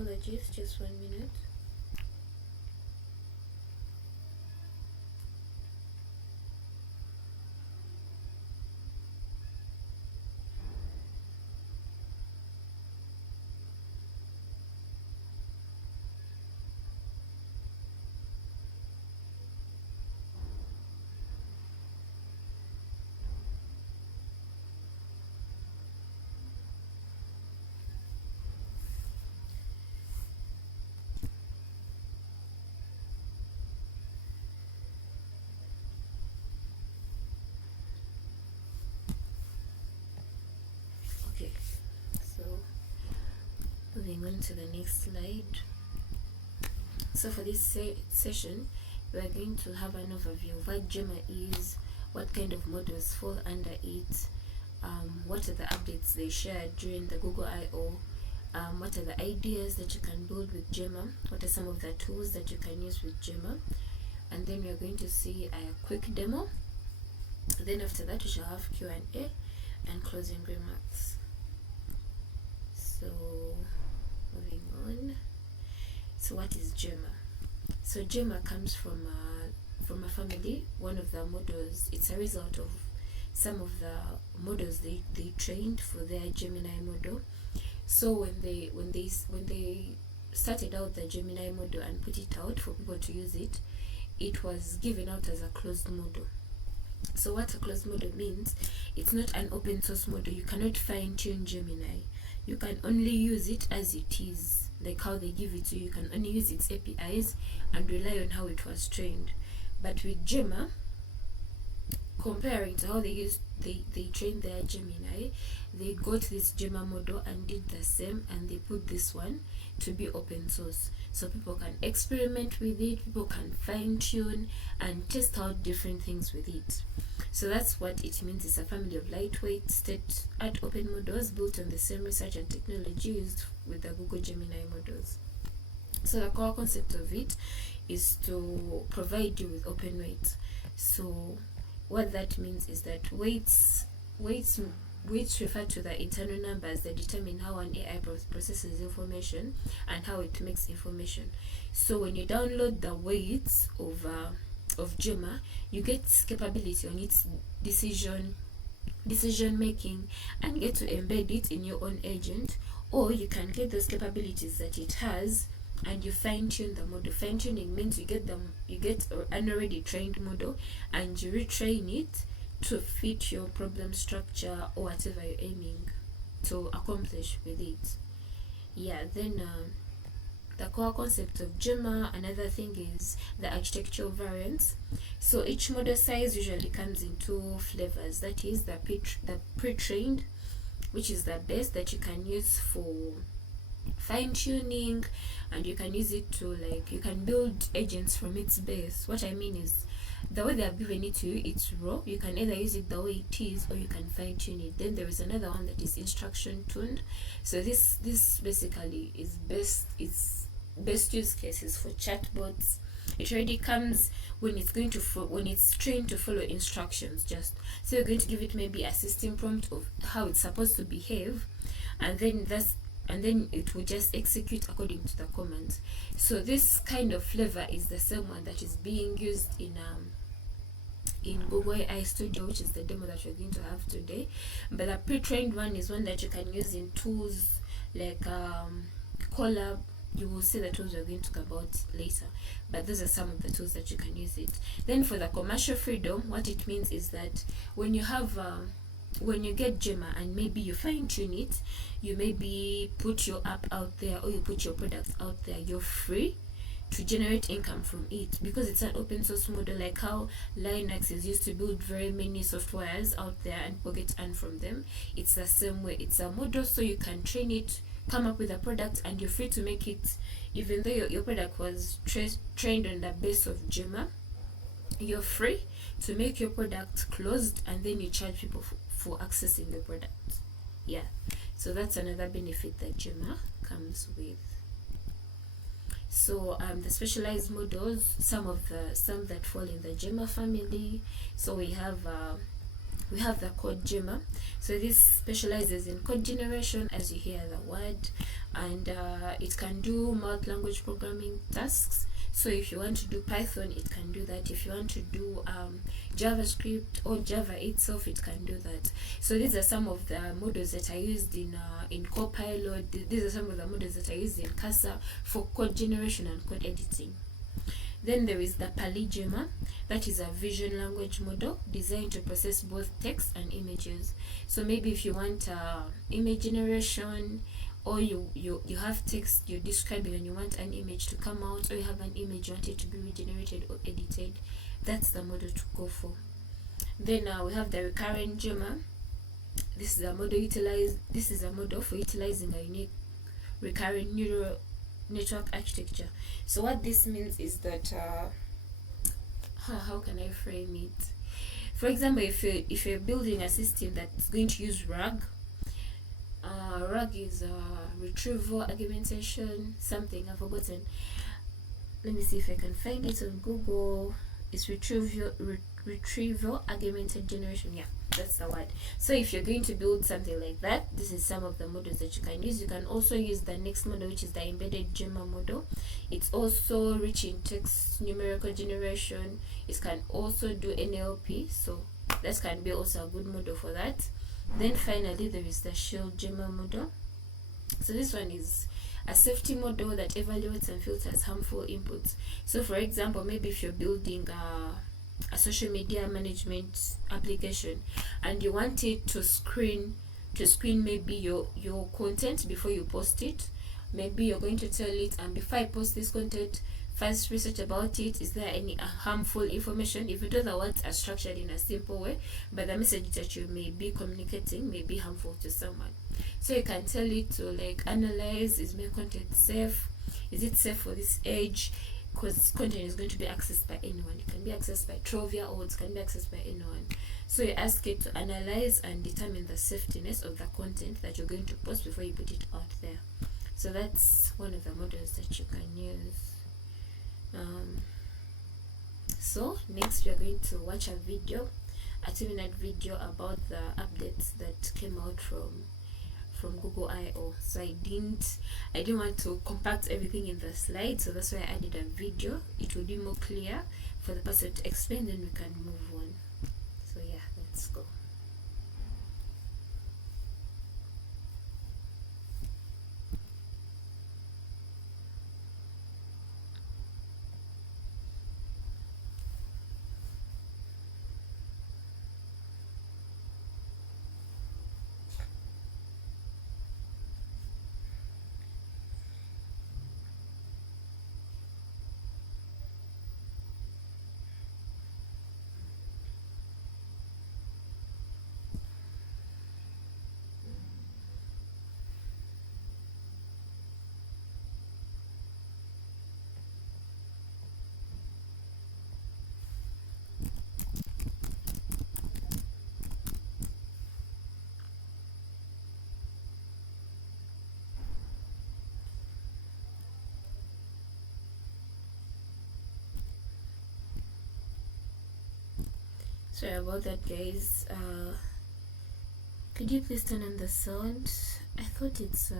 Apologies, just 1 minute. Okay, so moving on to the next slide. So for this session, we are going to have an overview of what Gemma is, what kind of models fall under it, what are the updates they shared during the Google I/O, what are the ideas that you can build with Gemma, what are some of the tools that you can use with Gemma, and then we are going to see a quick demo. Then after that, we shall have Q&A and closing remarks. So moving on. So what is Gemma? So Gemma comes from a family. One of the models, it's a result of some of the models they trained for their Gemini model. So when they started out the Gemini model and put it out for people to use it, it was given out as a closed model. So what a closed model means, it's not an open source model. You cannot fine tune Gemini. You can only use it as it is, like how they give it to you. You can only use its APIs and rely on how it was trained. But with Gemma, comparing to how they trained their Gemini, they got this Gemma model and did the same, and they put this one to be open source, so people can experiment with it, people can fine tune and test out different things with it. So that's what it means. It's a family of lightweight state-art open models built on the same research and technology used with the Google Gemini models. So the core concept of it is to provide you with open weights. So what that means is that weights refer to the internal numbers that determine how an AI processes information and how it makes information. So when you download the weights of Gemma, you get capability on its decision making and get to embed it in your own agent, or you can get those capabilities that it has and you fine-tune the model. Fine-tuning means you get an already trained model and you retrain it to fit your problem structure or whatever you're aiming to accomplish with it. Yeah, then the core concept of Gemma, another thing is the architectural variants. So each model size usually comes in two flavors. That is the pre-trained, which is the best that you can use for fine-tuning, and you can use it to, like, you can build agents from its base. What I mean is, the way they have given it to you, it's raw. You can either use it the way it is or you can fine-tune it. Then there is another one that is instruction tuned. So this basically is best use cases for chatbots. It already comes when it's trained to follow instructions. Just so you're going to give it maybe a system prompt of how it's supposed to behave, and then it will just execute according to the commands. So this kind of flavor is the same one that is being used in Google AI Studio, which is the demo that we're going to have today. But the pre-trained one is one that you can use in tools like Colab. You will see the tools we're going to talk about later, but those are some of the tools that you can use it. Then for the commercial freedom, what it means is that when you have when you get Gemma and maybe you fine-tune it, you maybe put your app out there or you put your products out there, you're free to generate income from it, because it's an open source model, like how Linux is used to build very many softwares out there and people get earn from them. It's the same way. It's a model, so you can train it, come up with a product, and you're free to make it. Even though your product was trained on the base of Gemma, you're free to make your product closed, and then you charge people for accessing your product. Yeah, so that's another benefit that Gemma comes with. So the specialized models, some that fall in the Gemma family. So we have we have the code Gemma. So this specializes in code generation, as you hear the word, and it can do multi-language programming tasks. So if you want to do Python, it can do that. If you want to do JavaScript or Java itself, it can do that. So these are some of the models that are used in Copilot. These are some of the models that are used in Casa for code generation and code editing. Then there is the Gemma. That is a vision language model designed to process both text and images. So maybe if you want image generation, or you have text you're describing and you want an image to come out, or you have an image you want it to be regenerated or edited, that's the model to go for. Then we have the recurrent Gemma. This is a model for utilizing a unique recurrent neural network architecture. So what this means is that how can I frame it? For example, if you're building a system that's going to use RAG, RAG is retrieval augmentation something, I've forgotten. Let me see if I can find it on Google. It's retrieval augmented generation. Yeah, that's the word. So if you're going to build something like that, this is some of the models that you can use. You can also use the next model, which is the embedded Gemma model. It's also rich in text numerical generation. It can also do NLP, so that can be also a good model for that. Then finally there is the shell Gemma model. So this one is a safety model that evaluates and filters harmful inputs. So for example, maybe if you're building a social media management application and you want it to screen maybe your content before you post it, maybe you're going to tell it, and before I post this content, first research about it. Is there any harmful information? If you know the words are structured in a simple way, but the message that you may be communicating may be harmful to someone, so you can tell it to like analyze, is my content safe? Is it safe for this age? Because content is going to be accessed by anyone. It can be accessed by 12-year-olds, can be accessed by anyone. So you ask it to analyze and determine the safetiness of the content that you're going to post before you put it out there. So that's one of the models that you can use. So next we are going to watch a 2-minute video about the updates that came out from Google I/O. So I didn't want to compact everything in the slide, so that's why I added a video. It will be more clear for the person to explain, then we can move on. So yeah, let's go. Sorry about that, guys. Could you please turn on the sound? I thought it's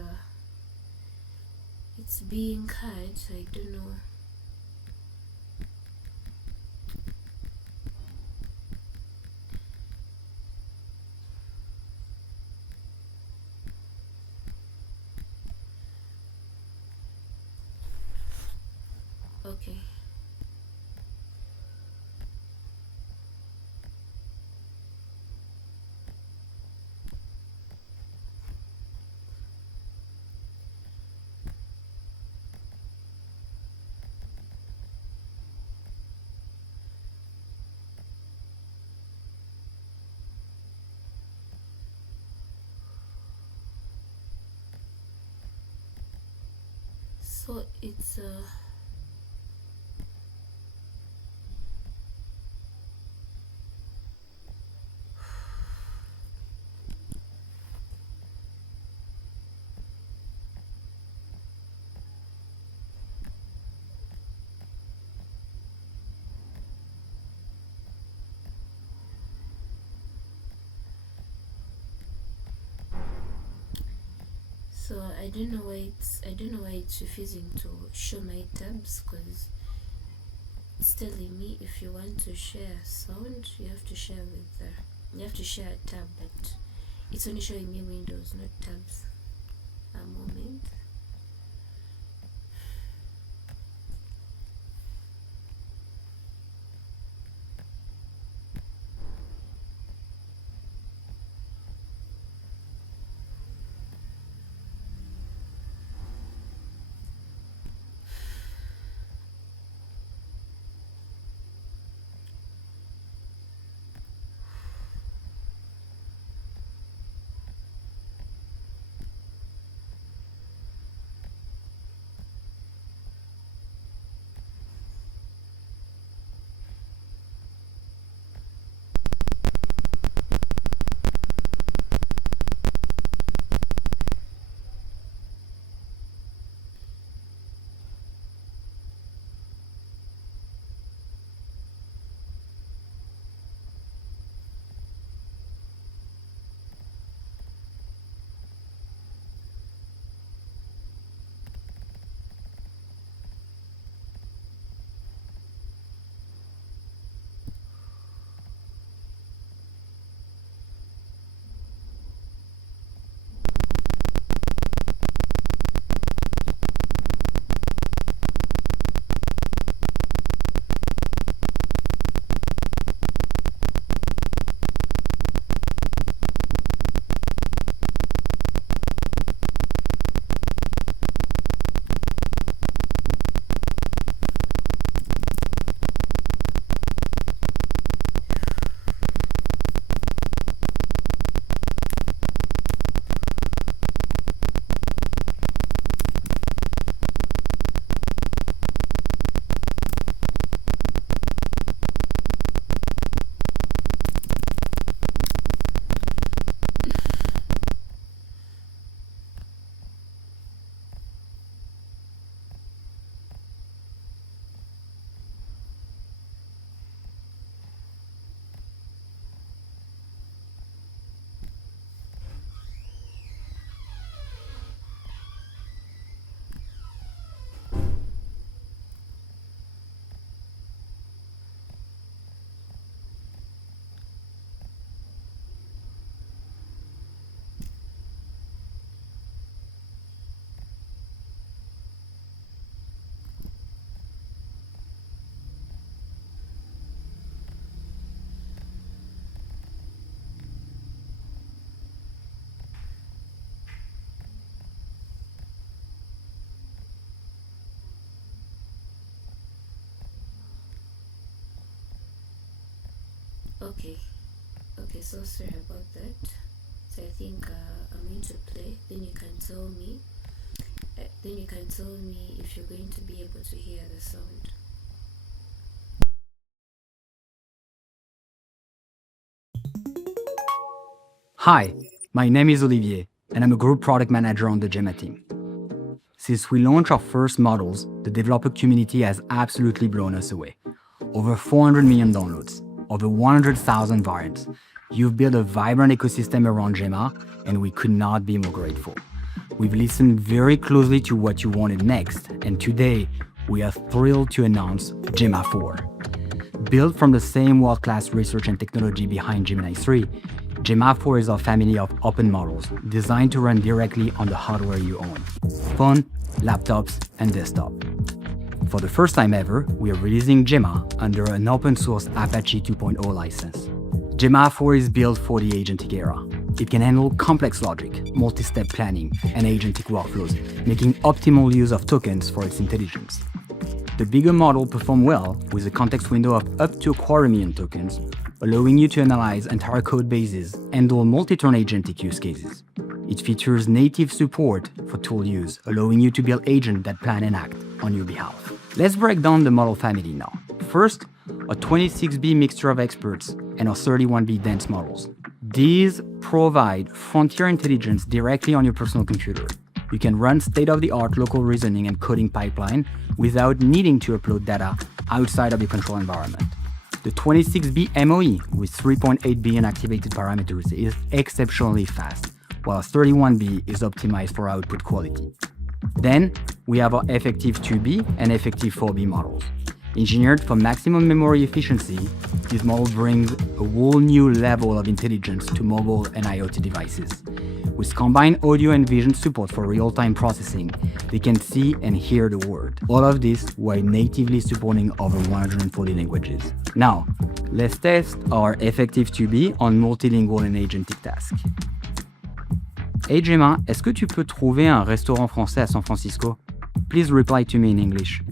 being cut. I don't know. Okay. So it's So I don't know why it's refusing to show my tabs, because it's telling me if you want to share sound, you have to share a tab, but it's only showing me windows, not tabs. A moment. Okay, so sorry about that. So I think I'm going to play, then you can tell me if you're going to be able to hear the sound. Hi, my name is Olivier, and I'm a group product manager on the Gemma team. Since we launched our first models, the developer community has absolutely blown us away. Over 400 million downloads, over 100,000 variants. You've built a vibrant ecosystem around Gemma, and we could not be more grateful. We've listened very closely to what you wanted next, and today we are thrilled to announce Gemma 4. Built from the same world-class research and technology behind Gemini 3, Gemma 4 is our family of open models designed to run directly on the hardware you own: phone, laptops, and desktop. For the first time ever, we are releasing Gemma under an open source Apache 2.0 license. Gemma 4 is built for the agentic era. It can handle complex logic, multi-step planning, and agentic workflows, making optimal use of tokens for its intelligence. The bigger model performs well with a context window of up to 250,000 tokens, allowing you to analyze entire code bases and handle multi-turn agentic use cases. It features native support for tool use, allowing you to build agents that plan and act on your behalf. Let's break down the model family now. First, a 26B mixture of experts and our 31B dense models. These provide frontier intelligence directly on your personal computer. You can run state-of-the-art local reasoning and coding pipeline without needing to upload data outside of your control environment. The 26B MOE with 3.8 billion activated parameters is exceptionally fast, while 31B is optimized for output quality. Then, we have our effective 2B and effective 4B models. Engineered for maximum memory efficiency, this model brings a whole new level of intelligence to mobile and IoT devices. With combined audio and vision support for real-time processing, they can see and hear the world. All of this while natively supporting over 140 languages. Now, let's test our effective 2B on multilingual and agentic tasks. Hey Gemma, est-ce que tu peux trouver un restaurant français à San Francisco? Please reply to me in English.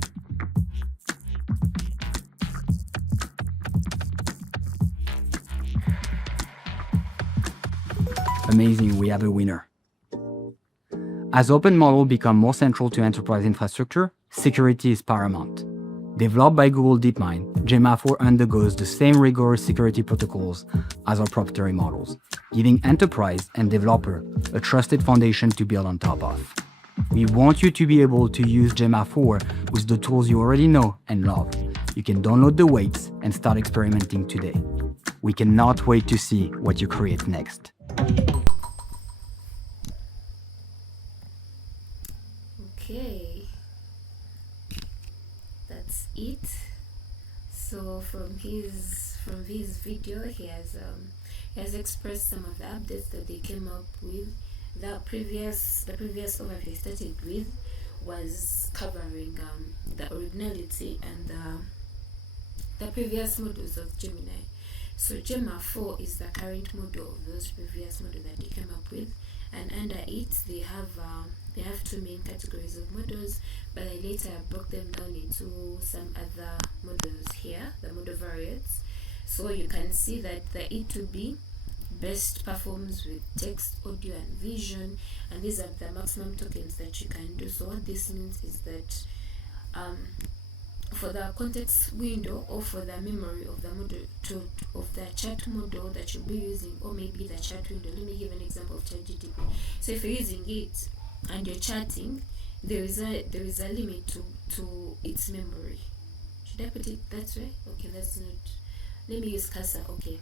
Amazing, we have a winner. As open models become more central to enterprise infrastructure, security is paramount. Developed by Google DeepMind, Gemma 4 undergoes the same rigorous security protocols as our proprietary models, giving enterprise and developer a trusted foundation to build on top of. We want you to be able to use Gemma 4 with the tools you already know and love. You can download the weights and start experimenting today. We cannot wait to see what you create next. Okay, that's it. So from his video, he has expressed some of the updates that they came up with. The previous overview started with was covering the originality and the previous models of Gemini. So Gemma 4 is the current model of those previous models that they came up with, and under it they have two main categories of models, but I later broke them down into some other models here, the model variants. So you can see that the E2B best performs with text, audio and vision, and these are the maximum tokens that you can do. So what this means is that for the context window or for the memory of the model of the chat model that you'll be using, or maybe the chat window. Let me give an example of ChatGPT. So if you're using it and you're chatting, there is a limit to its memory. Should I put it that way? Okay, that's not. Let me use Casa. Okay,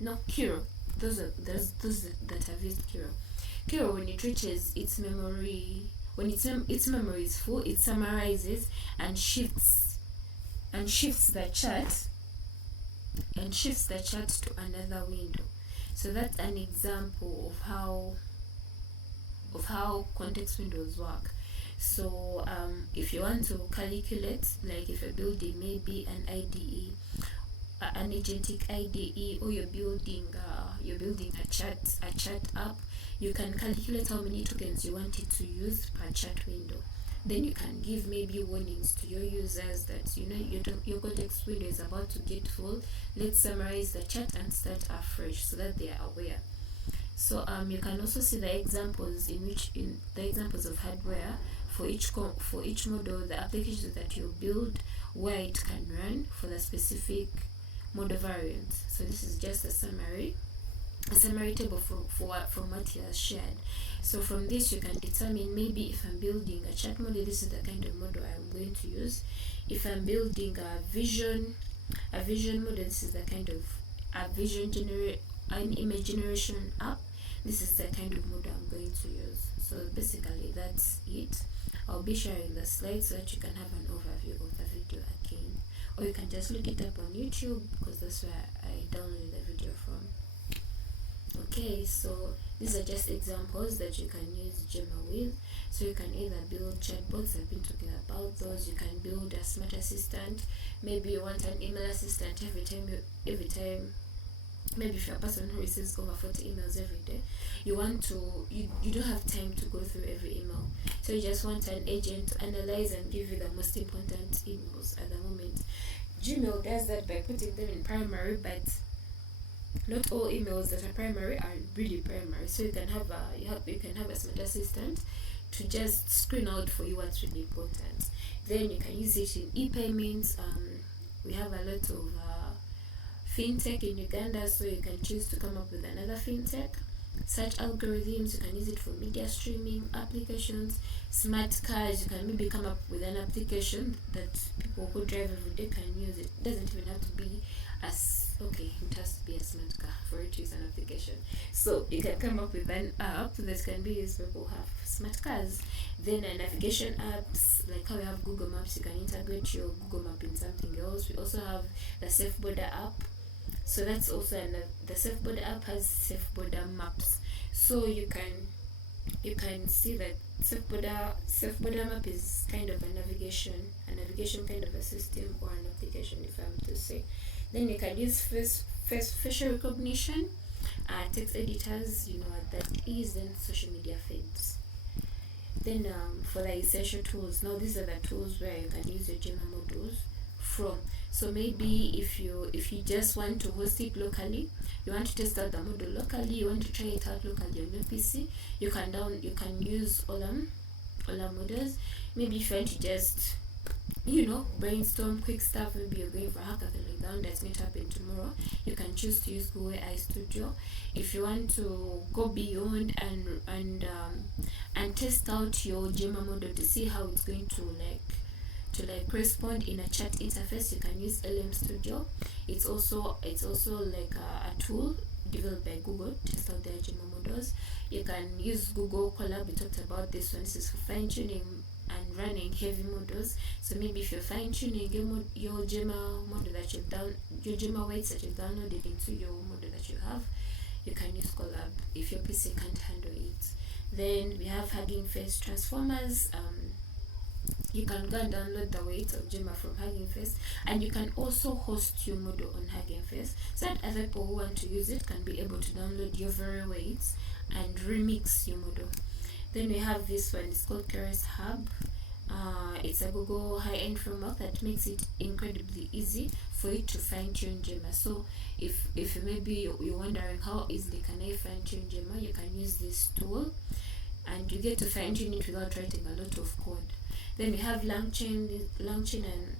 no, Kiro. Those that have used Kiro. Kiro, when it reaches its memory, when its memory is full, it summarizes and shifts the chat to another window. So that's an example of how context windows work. So if you want to calculate, like if you're building maybe an IDE, an agentic IDE, or you're building a chat app, you can calculate how many tokens you want it to use per chat window. Then you can give maybe warnings to your users that your context window is about to get full. Let's summarize the chat and start afresh so that they are aware. So you can also see the examples in the examples of hardware for each model, the applications that you build, where it can run for the specific model variant. So this is just a summary table from what he has shared. So from this you can determine, maybe if I'm building a chat model, this is the kind of model I'm going to use. If I'm building a vision model, this is the kind of an image generation app, this is the kind of model I'm going to use. So basically that's it. I'll be sharing the slides so that you can have an overview of the video again, or you can just look it up on YouTube because that's where I downloaded the video from. Okay, so these are just examples that you can use Gemma with. So you can either build chatbots, I've been talking about those. You can build a smart assistant. Maybe you want an email assistant every time. Maybe if you're a person who receives over 40 emails every day, you don't have time to go through every email. So you just want an agent to analyze and give you the most important emails at the moment. Gmail does that by putting them in primary, but not all emails that are primary are really primary. So you can have a smart assistant to just screen out for you what's really important. Then you can use it in e-payments. We have a lot of fintech in Uganda, so you can choose to come up with another fintech search algorithms. You can use it for media streaming applications, smart cars. You can maybe come up with an application that people who drive every day can use. It doesn't even have to be it has to be a smart car for it to use an application. So you can come up with an app that can be used for people who have smart cars. Then navigation apps, like how we have Google Maps, you can integrate your Google Map in something else. We also have the Safe Border app. So that's also the Safe Border app has Safe Border maps. So you can see that Safe Border map is kind of a navigation kind of a system or an application, if I'm to say. Then you can use facial recognition, text editors, you know what that is, then social media feeds. Then for the essential tools, now these are the tools where you can use your Gemma models from. So maybe if you just want to host it locally, you want to test out the model locally, you want to try it out locally on your PC, you can use Olam models. Maybe if you want to just brainstorm quick stuff, maybe you're going for a hackathon like that that's going to happen tomorrow, you can choose to use Google AI Studio. If you want to go beyond and test out your Gemma model to see how it's going to respond in a chat interface, you can use LM Studio. It's also like a tool developed by Google to test out their Gemma models. You can use Google Colab. We talked about this one. This is for fine-tuning and running heavy models. So maybe if you're fine-tuning your Gemma model that your Gemma weights that you've downloaded into your model that you have, you can use Colab if your PC can't handle it. Then we have Hugging Face transformers. You can go and download the weights of Gemma from Hugging Face, and you can also host your model on Hugging Face so that other people who want to use it can be able to download your very weights and remix your model. Then we have this one, it's called Keras Hub. It's a Google high-end framework that makes it incredibly easy for you to fine-tune Gemma. So if maybe you're wondering how easily can I fine-tune Gemma, you can use this tool and you get to fine-tune it without writing a lot of code. Then we have LangChain and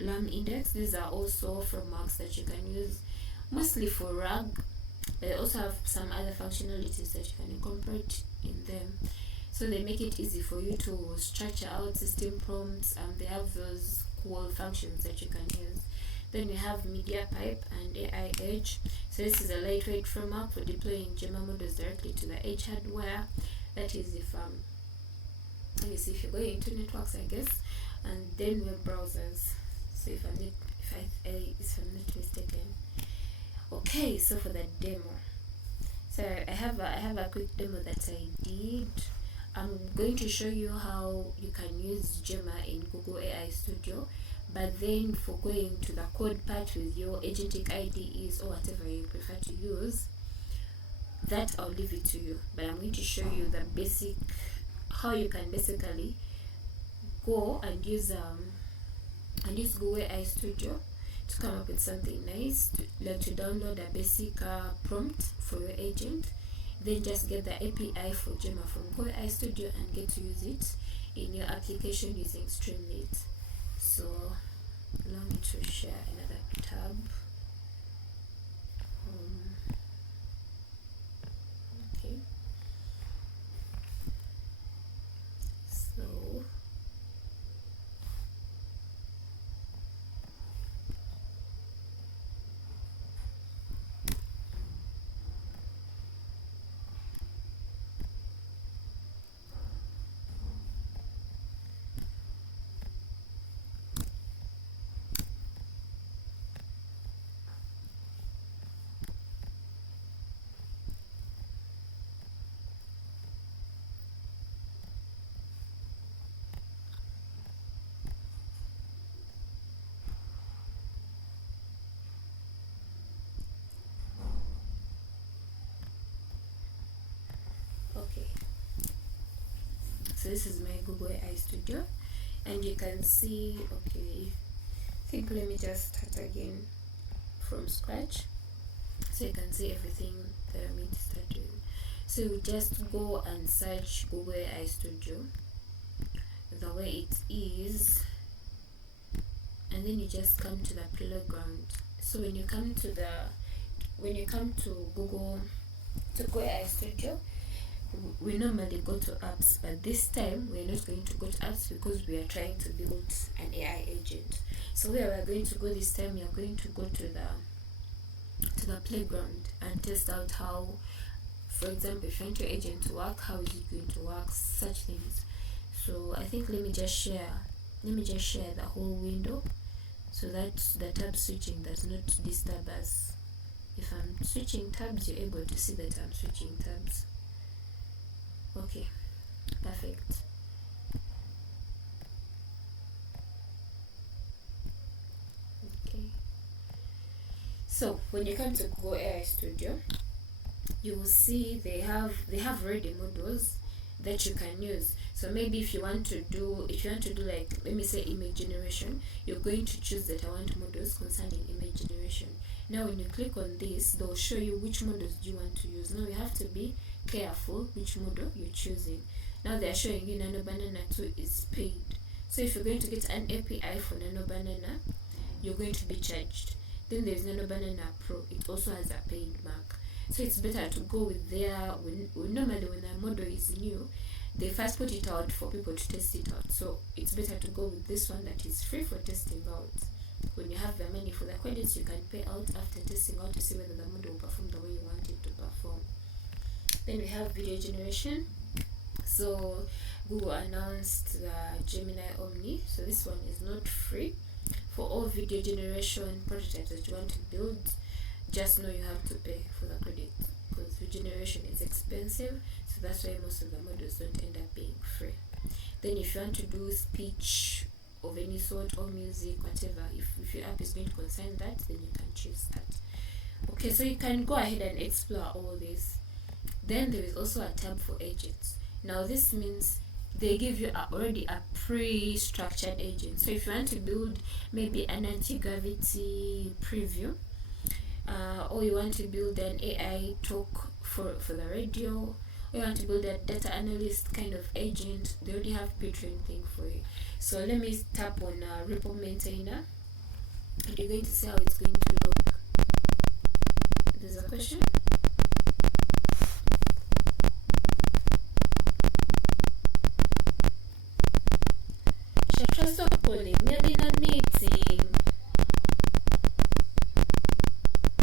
LangIndex. These are also frameworks that you can use mostly for RAG. They also have some other functionalities that you can incorporate in them. So they make it easy for you to structure out system prompts, and they have those cool functions that you can use. Then we have MediaPipe and AI Edge. So this is a lightweight framework for deploying Gemma models directly to the edge hardware. That is if you're going into networks, I guess, and then web browsers. So if I'm not mistaken. Okay, so for the demo, so I have a quick demo that I did. I'm going to show you how you can use Gemma in Google AI Studio, but then for going to the code part with your agentic IDEs or whatever you prefer to use, that I'll leave it to you. But I'm going to show you the basic, how you can basically go and use Google AI Studio to come up with something nice, to download a basic prompt for your agent, then just get the API for Gemma from Google AI Studio and get to use it in your application using Streamlit. So allow me to share another tab. Okay. So so this is my Google AI Studio, and you can see, okay, I think let me just start again from scratch so you can see everything that I'm going to start doing. So you just go and search Google AI Studio the way it is, and then you just come to the playground. So when you come to Google to Go AI Studio, we normally go to apps, but this time we're not going to go to apps because we are trying to build an AI agent. So where we're going to go this time, we are going to go to the playground and test out how, for example, if you want your agent to work, how is it going to work, such things. So I think let me just share the whole window so that the tab switching does not disturb us. If I'm switching tabs, you're able to see that I'm switching tabs. Okay, perfect. Okay, so when you come to Go AI Studio, you will see they have already models that you can use. So maybe if you want to do like, let me say, image generation, you're going to choose that I want models concerning image generation. Now when you click on this, they'll show you which models do you want to use. Now you have to be careful which model you're choosing. Now they're showing you Nano Banana 2 is paid. So if you're going to get an API for Nano Banana, you're going to be charged. Then there's Nano Banana Pro, it also has a paid mark. So it's better to go with normally when a model is new, they first put it out for people to test it out. So it's better to go with this one that is free for testing out. When you have the money for the credits, you can pay out after testing out to see whether the model will perform the way you want it to perform. Then we have video generation. So Google announced the Gemini Omni. So this one is not free. For all video generation prototypes that you want to build, just know you have to pay for the credit because video generation is expensive. So that's why most of the models don't end up being free. Then if you want to do speech of any sort or music, whatever, if your app is going to concern that, then you can choose that. Okay, so you can go ahead and explore all this. Then there is also a tab for agents. Now this means they give you already a pre-structured agent. So if you want to build maybe an anti-gravity preview, or you want to build an AI talk for the radio, or you want to build a data analyst kind of agent, they already have pre-trained thing for you. So let me tap on repo maintainer, and you're going to see how it's going to look. There's a question. Shasha, stop calling. We're in a meeting.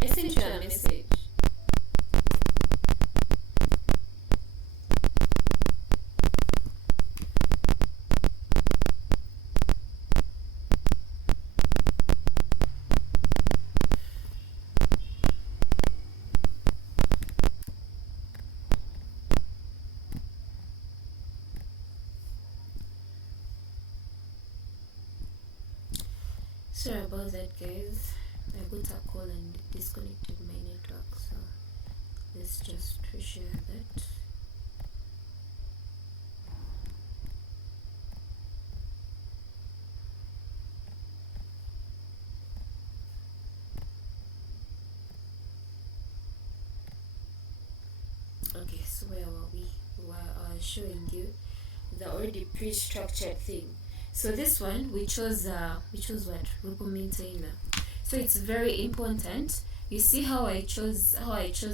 I sent you a message. Sorry about that, guys. I got a call and disconnected my network, so let's just reshare that. Okay, so where were we? We were showing you the already pre-structured thing. So this one we chose what? Repo maintainer. So it's very important. You see how I chose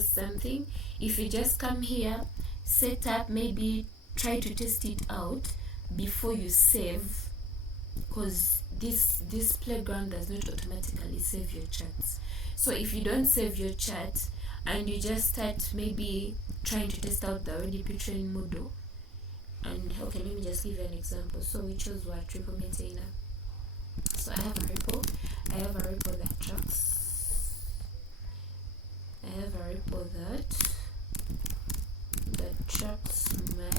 something. If you just come here, set up, maybe try to test it out before you save, because this playground does not automatically save your chats. So if you don't save your chat and you just start maybe trying to test out the already pre-trained model, and okay, let me just give you an example. So we chose what? Repo maintainer. So I have a repo that tracks my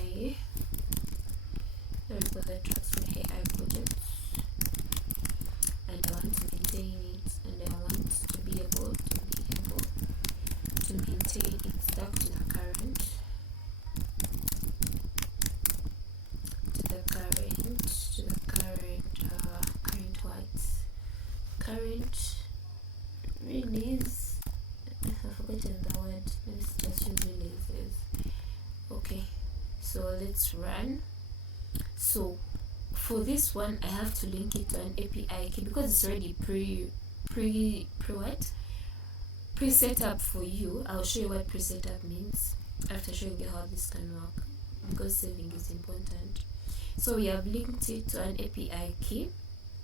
AI project, and I want to maintain it, and I want to be able to maintain it stuck to the current release. I've forgotten the word. Let's just use releases. Okay, so let's run. So for this one, I have to link it to an API key because it's already pre-set up for you. I'll show you what pre-set up means after showing you how this can work, because saving is important. So we have linked it to an API key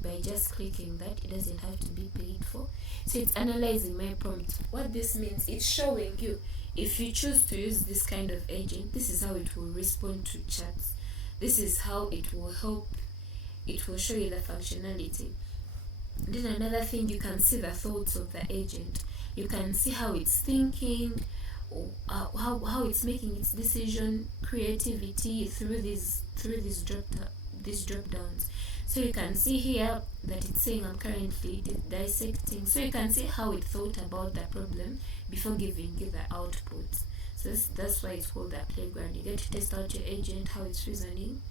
by just clicking that. It doesn't have to be paid for. So it's analyzing my prompt. What this means, it's showing you, if you choose to use this kind of agent, this is how it will respond to chats. This is how it will help. It will show you the functionality. Then another thing, you can see the thoughts of the agent. You can see how it's thinking, or how it's making its decision, creativity through these drop downs. So you can see here that it's saying I'm currently dissecting. So you can see how it thought about the problem before giving you the output. So that's why it's called the playground. You get to test out your agent, how it's reasoning,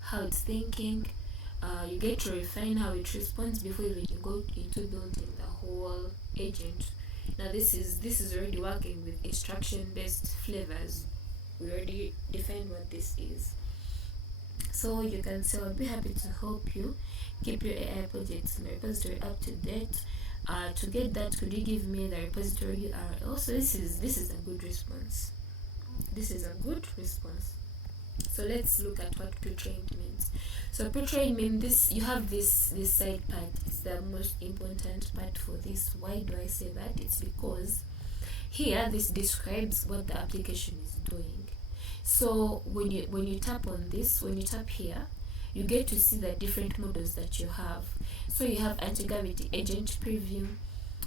how it's thinking. You get to refine how it responds before you even go into building the whole agent. Now this is already working with instruction-based flavors. We already defined what this is. So you can say, I'll be happy to help you keep your AI projects in the repository up to date. To get that, could you give me the repository URL? So this is a good response. This is a good response. So let's look at what pre-trained means. So pre-trained means this, you have this side part. It's the most important part for this. Why do I say that? It's because here this describes what the application is doing. So when you tap on this, when you tap here, you get to see the different models that you have. So you have anti-gravity agent preview,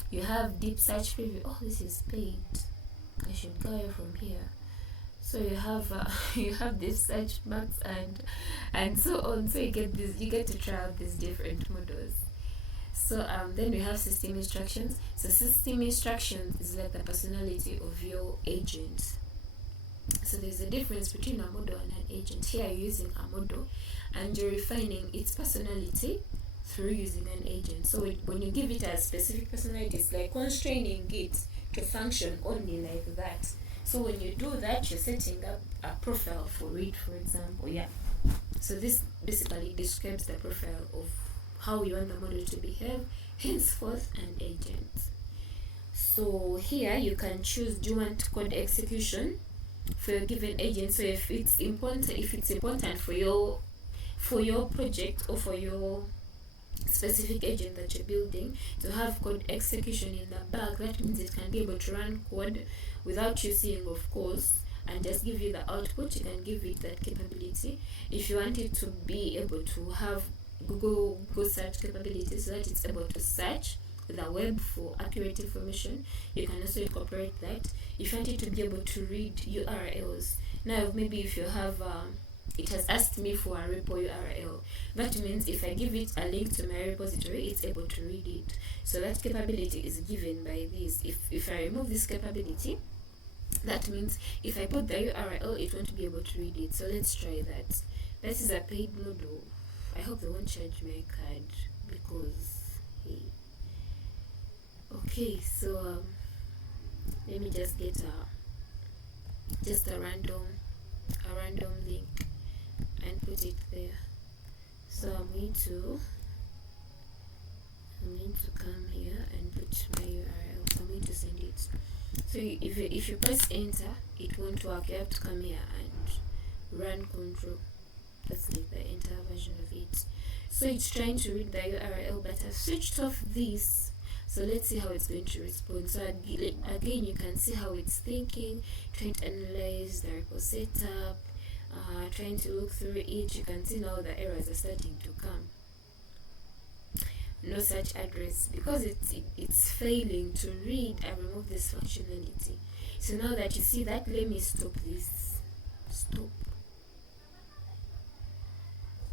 you have deep search preview. Oh, this is paid. I should go from here. So you have this search box and so on. So you get to try out these different models. So then we have system instructions. So system instructions is like the personality of your agent. So there's a difference between a model and an agent. Here you're using a model and you're refining its personality through using an agent. So when you give it a specific personality, it's like constraining it to function only like that. So when you do that, you're setting up a profile for it, for example. Yeah. So this basically describes the profile of how you want the model to behave, henceforth an agent. So here you can choose, do you want code execution for your given agent? So if it's important for your project or for your specific agent that you're building to have code execution in the back, that means it can be able to run code without you seeing, of course, and just give you the output. You can give it that capability. If you want it to be able to have Google search capabilities so that it's able to search the web for accurate information, you can also incorporate that. If you want it to be able to read URLs, now maybe if you have it has asked me for a repo URL, that means if I give it a link to my repository, it's able to read it. So that capability is given by this. If I remove this capability, that means if I put the URL, it won't be able to read it. So let's try that. This is a paid model. I hope they won't charge my card because hey. Okay, so let me just get a random link and put it there. So I'm going to come here and put my URL. So I'm going to send it. So if you press enter, it won't work. You have to come here and run control. That's like the enter version of it. So it's trying to read the URL, but I've switched off this. So let's see how it's going to respond. So again, you can see how it's thinking, trying to analyze the repo setup, trying to look through it. You can see now the errors are starting to come. No such address, because it's failing to read and remove this functionality. So now that you see that, let me stop this. Stop.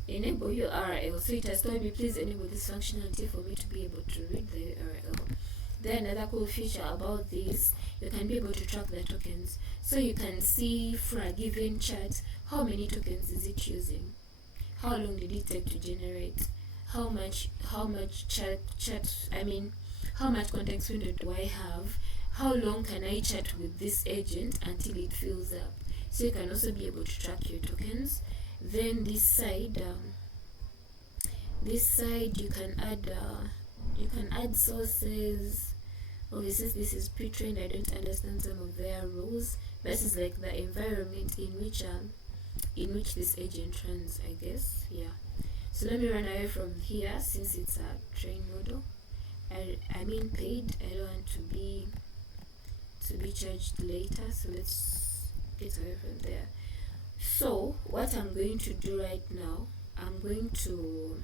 Enable URL. So it has told me, please enable this functionality for me to be able to read the URL. Then another cool feature about this, you can be able to track the tokens. So you can see for a given chat, how many tokens is it using? How long did it take to generate? How much how much context window do I have? How long can I chat with this agent until it fills up? So you can also be able to track your tokens. Then this side you can add sources, Obviously, this is pre-trained. I don't understand some of their rules. This is like the environment in which this agent runs, I guess. Yeah. So let me run away from here since it's a trained model. I mean paid. I don't want to be charged later. So let's get away from there. So what I'm going to do right now, I'm going to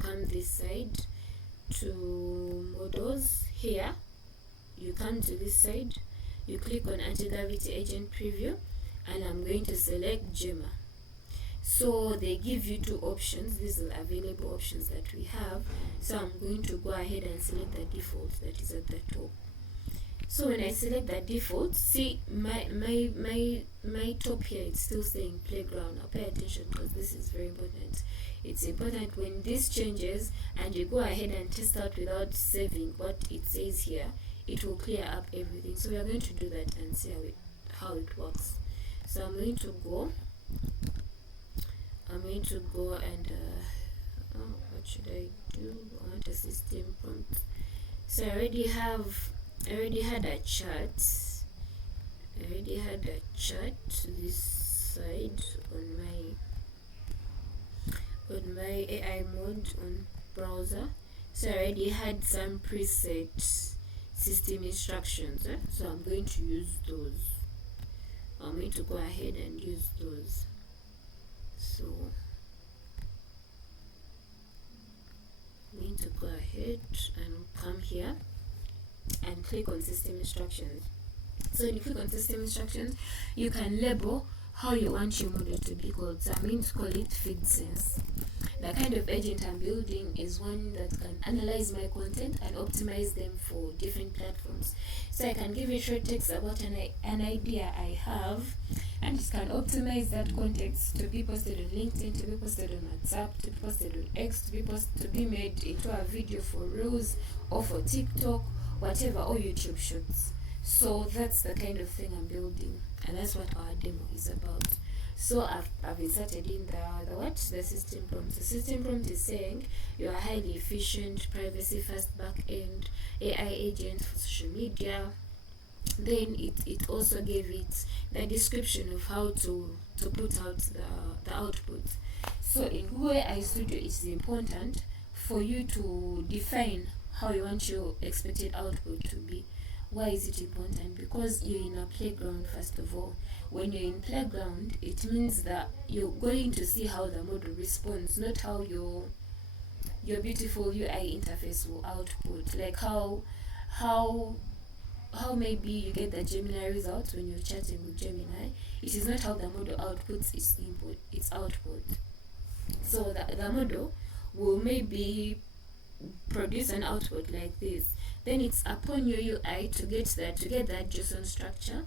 come this side to models. Here you come to this side, you click on anti-gravity agent preview, and I'm going to select Gemma. So they give you two options. These are available options that we have. So I'm going to go ahead and select the default that is at the top. So when I select the default, see my top here, it's still saying playground. Now pay attention because this is very important. It's important when this changes and you go ahead and test out without saving what it says here, it will clear up everything. So we are going to do that and see how it works. So I'm going to go and what should I do? I want a system prompt. So I already had a chart. This side on my AI mode on browser. So I already had some preset system instructions. So I'm going to use those. I'm going to go ahead and use those. So I'm going to go ahead and come here and click on system instructions. So when you click on system instructions, you can label how you want your model to be called. So I'm going to call it FeedSense. The kind of agent I'm building is one that can analyze my content and optimize them for different platforms. So I can give it short text about an idea I have, and it can optimize that context to be posted on LinkedIn, to be posted on WhatsApp, to be posted on X, to be made into a video for Reels or for TikTok, whatever, or YouTube shorts. So that's the kind of thing I'm building, and that's what our demo is about. So I've inserted in the system prompt. The system prompt is saying you are highly efficient, privacy first backend AI agent for social media. Then it also gave it the description of how to put out the output. So in Google AI Studio, it's important for you to define how you want your expected output to be. Why is it important? Because you're in a playground, first of all. When you're in playground, it means that you're going to see how the model responds, not how your beautiful UI interface will output. Like how maybe you get the Gemini results when you're chatting with Gemini. It is not how the model outputs its output. So the model will maybe produce an output like this. Then it's upon your UI to get that JSON structure,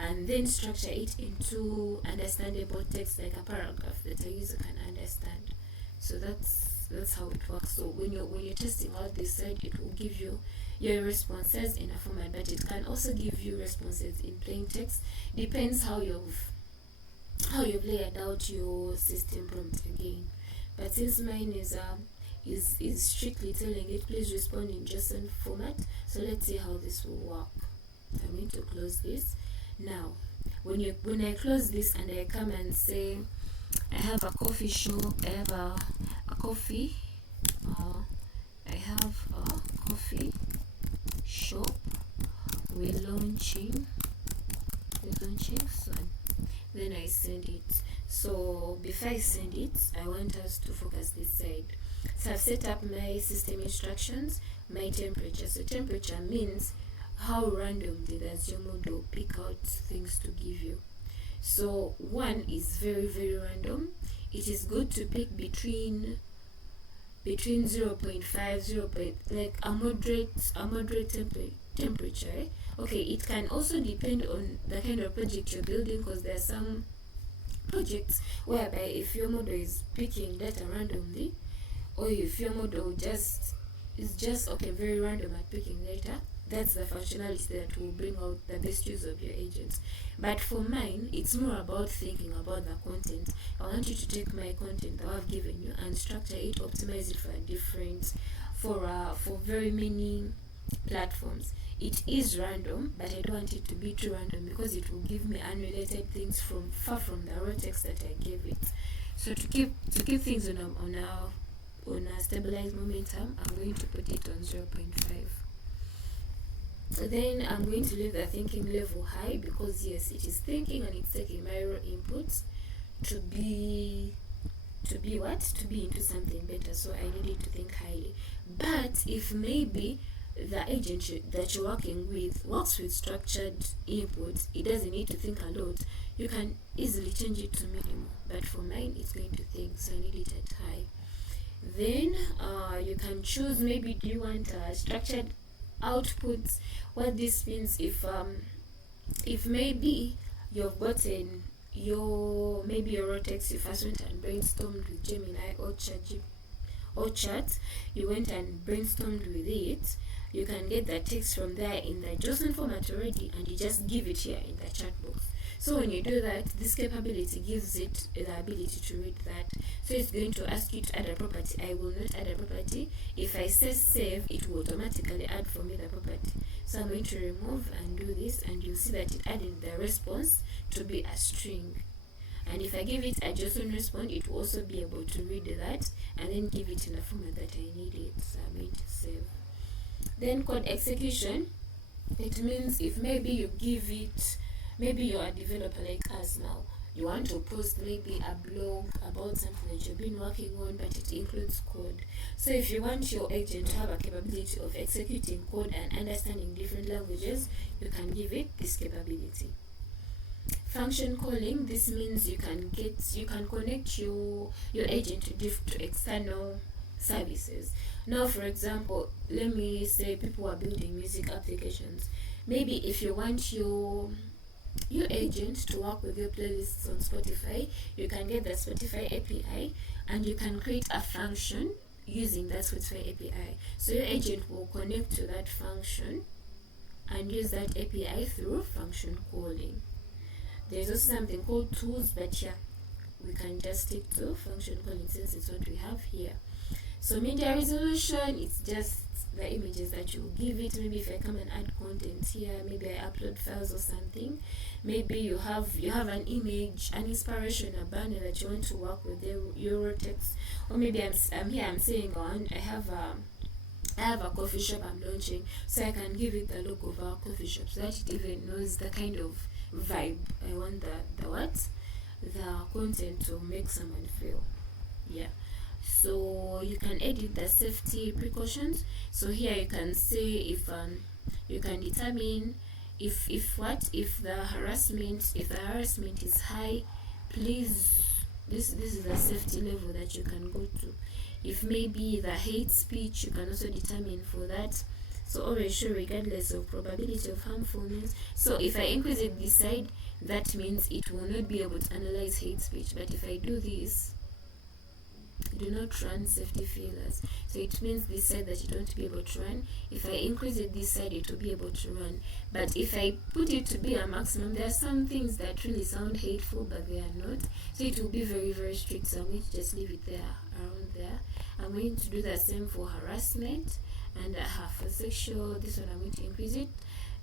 and then structure it into understandable text like a paragraph that a user can understand. So that's how it works. So when you're testing out this side, it will give you your responses in a format, but it can also give you responses in plain text. Depends how you've laid out your system prompt again. But since mine is strictly telling it please respond in JSON format, so let's see how this will work. I'm going to close this. Now when I close this and I come and say I have a coffee shop, I have a coffee shop, we're launching soon. Then I send it. So before I send it, I want us to focus this side. So I've set up my system instructions, my temperature. So temperature means how randomly does your model pick out things to give you. So 1 is very, very random. It is good to pick between 0.5, 0. Like a moderate temperature. Okay, it can also depend on the kind of project you're building, because there are some projects whereby if your model is picking data randomly, or if your model is just very random at picking data, that's the functionality that will bring out the best use of your agents. But for mine, it's more about thinking about the content. I want you to take my content that I've given you and structure it, optimize it for very many platforms. It is random, but I don't want it to be too random because it will give me unrelated things from far from the raw text that I gave it. So to keep things on a stabilized momentum, I'm going to put it on 0.5. Then I'm going to leave the thinking level high because yes, it is thinking and it's taking my raw inputs to be into something better. So I need it to think highly. But if maybe the agent that you're working with works with structured inputs, it doesn't need to think a lot, you can easily change it to minimum. But for mine, it's going to think, so I need it at high. Then you can choose, maybe do you want structured outputs. What this means, if maybe you've gotten your raw text, you first went and brainstormed with Gemini or chat, you went and brainstormed with it, you can get the text from there in the JSON format already, and you just give it here in the chat box. So when you do that, this capability gives it the ability to read that. So it's going to ask you to add a property. I will not add a property. If I say save, it will automatically add for me the property. So I'm going to remove and do this, and you'll see that it added the response to be a string. And if I give it a JSON response, it will also be able to read that and then give it in the format that I need it. So I'm going to save. Then code execution, it means if maybe you give it, maybe you're a developer like us now, you want to post maybe a blog about something that you've been working on, but it includes code. So if you want your agent to have a capability of executing code and understanding different languages, you can give it this capability. Function calling, this means you can connect your agent to external services. Now, for example, let me say people are building music applications. Maybe if you want your agent to work with your playlists on Spotify, you can get the Spotify API and you can create a function using that Spotify API. So your agent will connect to that function and use that API through function calling. There's also something called tools, but yeah, we can just stick to function calling since it's what we have here. So media resolution, it's just the images that you give it. Maybe if I come and add content here, maybe I upload files or something. Maybe you have an image, an inspiration, a banner that you want to work with your text. Or maybe I'm saying I have a coffee shop I'm launching, so I can give it the logo of our coffee shop so that it even knows the kind of vibe I want the content to make someone feel. Yeah. So you can edit the safety precautions. So here you can say if you can determine if the harassment is high, please, this is the safety level that you can go to. If maybe the hate speech, you can also determine for that. So always show regardless of probability of harmfulness. So if I increase it this side, that means it will not be able to analyze hate speech. But if I do this, do not run safety failures. So it means this side that you don't be able to run. If I increase it this side, it will be able to run. But if I put it to be a maximum, there are some things that really sound hateful, but they are not. So it will be very, very strict. So I'm going to just leave it there, around there. I'm going to do the same for harassment and for sexual. This one I'm going to increase it.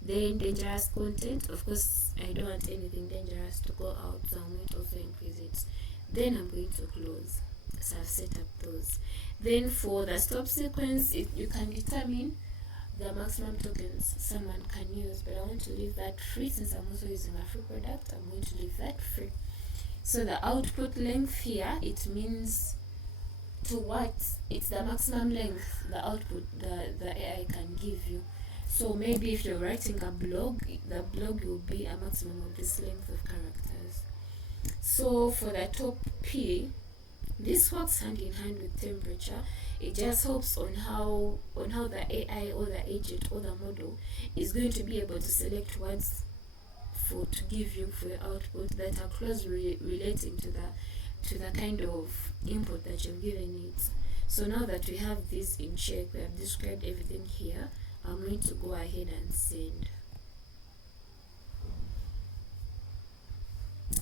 Then dangerous content. Of course, I don't want anything dangerous to go out, so I'm going to also increase it. Then I'm going to close. So I've set up those. Then for the stop sequence, you can determine the maximum tokens someone can use, but I want to leave that free since I'm also using a free product. I'm going to leave that free. So the output length here, it means to what? It's the maximum length the output the AI can give you. So maybe if you're writing a blog, the blog will be a maximum of this length of characters. So for the top P, this works hand in hand with temperature. It just helps on how the AI or the agent or the model is going to be able to select words to give you for your output that are closely relating to the kind of input that you've given it. So now that we have this in check, we have described everything here, I'm going to go ahead and send.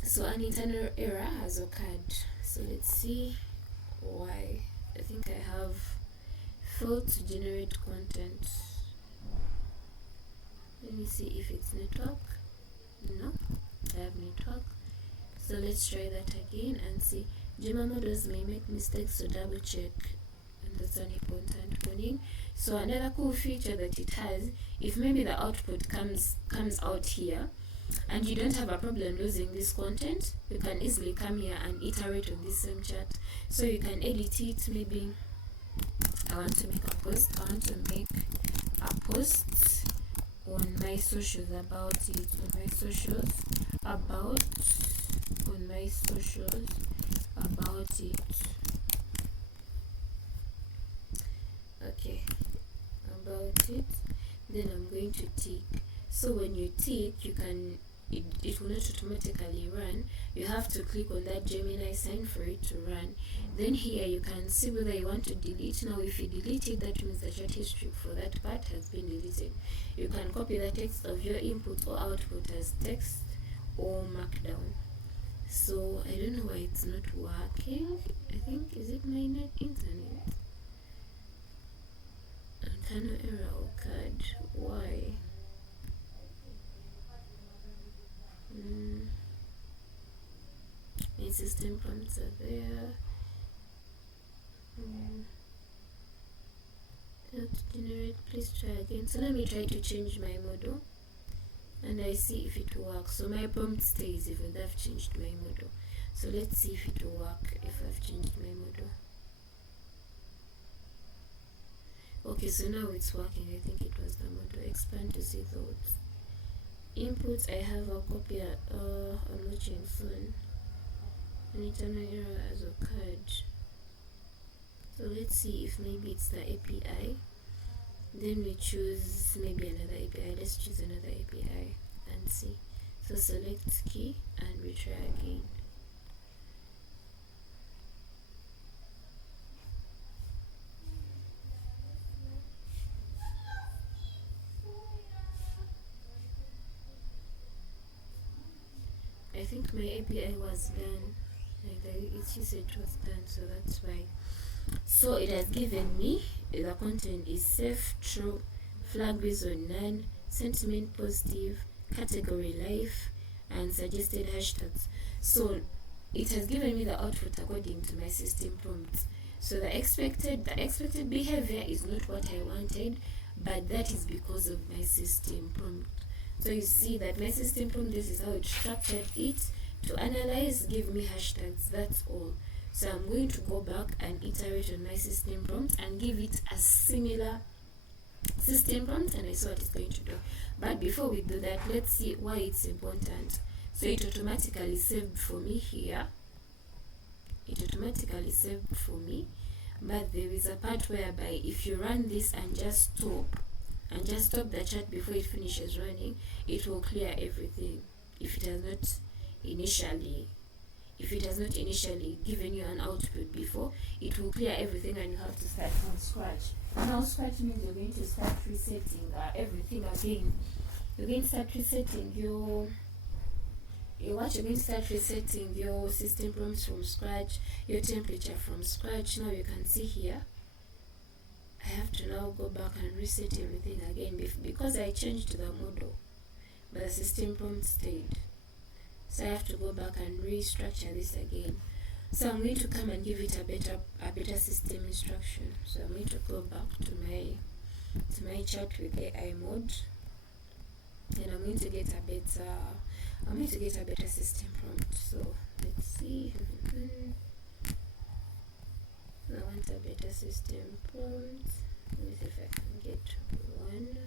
So an internal error has occurred. So let's see why. I think I have failed to generate content. Let me see if it's network. No, I have network. So let's try that again and see. Gemma models may make mistakes, so double check. And that's an important warning. So another cool feature that it has, if maybe the output comes out here and you don't have a problem losing this content, you can easily come here and iterate on this same chat. So you can edit it. Maybe I want to make a post. I want to make a post on my socials about it. On my socials about it. Okay, about it. Then I'm going to tick. So when you tick, you can it will not automatically run. You have to click on that Gemini sign for it to run. Then here you can see whether you want to delete. Now if you delete it, that means the chat history for that part has been deleted. You can copy the text of your input or output as text or markdown. So I don't know why it's not working. I think, is it my net internet? Internal error occurred. Why? My system prompts are there. How to generate? Please try again. So let me try to change my model, and I see if it works. So my prompt stays even though I've changed my model. So let's see if it will work if I've changed my model. Okay, so now it's working. I think it was the model. Expand to see thoughts. Inputs, I have a copy. I'm watching soon. An internal error has occurred. So let's see if maybe it's the API. Then we choose maybe another API. Let's choose another API and see. So select key and we try again. I think my API was done. Like it said it was done, so that's why. So it has given me the content is safe, true, flag reason none, sentiment positive, category life, and suggested hashtags. So it has given me the output according to my system prompts. So the expected behavior is not what I wanted, but that is because of my system prompt. So you see that my system prompt, this is how it structured it to analyze, give me hashtags, that's all. So I'm going to go back and iterate on my system prompt and give it a similar system prompt, and I saw what it's going to do. But before we do that, let's see why it's important. So it automatically saved for me here. It automatically saved for me, but there is a part whereby if you run this and just stop the chat before it finishes running, it will clear everything. If it has not initially given you an output before, it will clear everything and you have to start from scratch. Now scratch means you're going to start resetting everything again. You're going to start resetting your system prompts from scratch, your temperature from scratch. Now you can see here I have to now go back and reset everything again because I changed the model, but the system prompt stayed. So I have to go back and restructure this again. So I'm going to come and give it a better system instruction. So I'm going to go back to my chat with AI mode, and I'm going to get a better system prompt. So let's see. I want a better system prompt. Let me see if I can get one.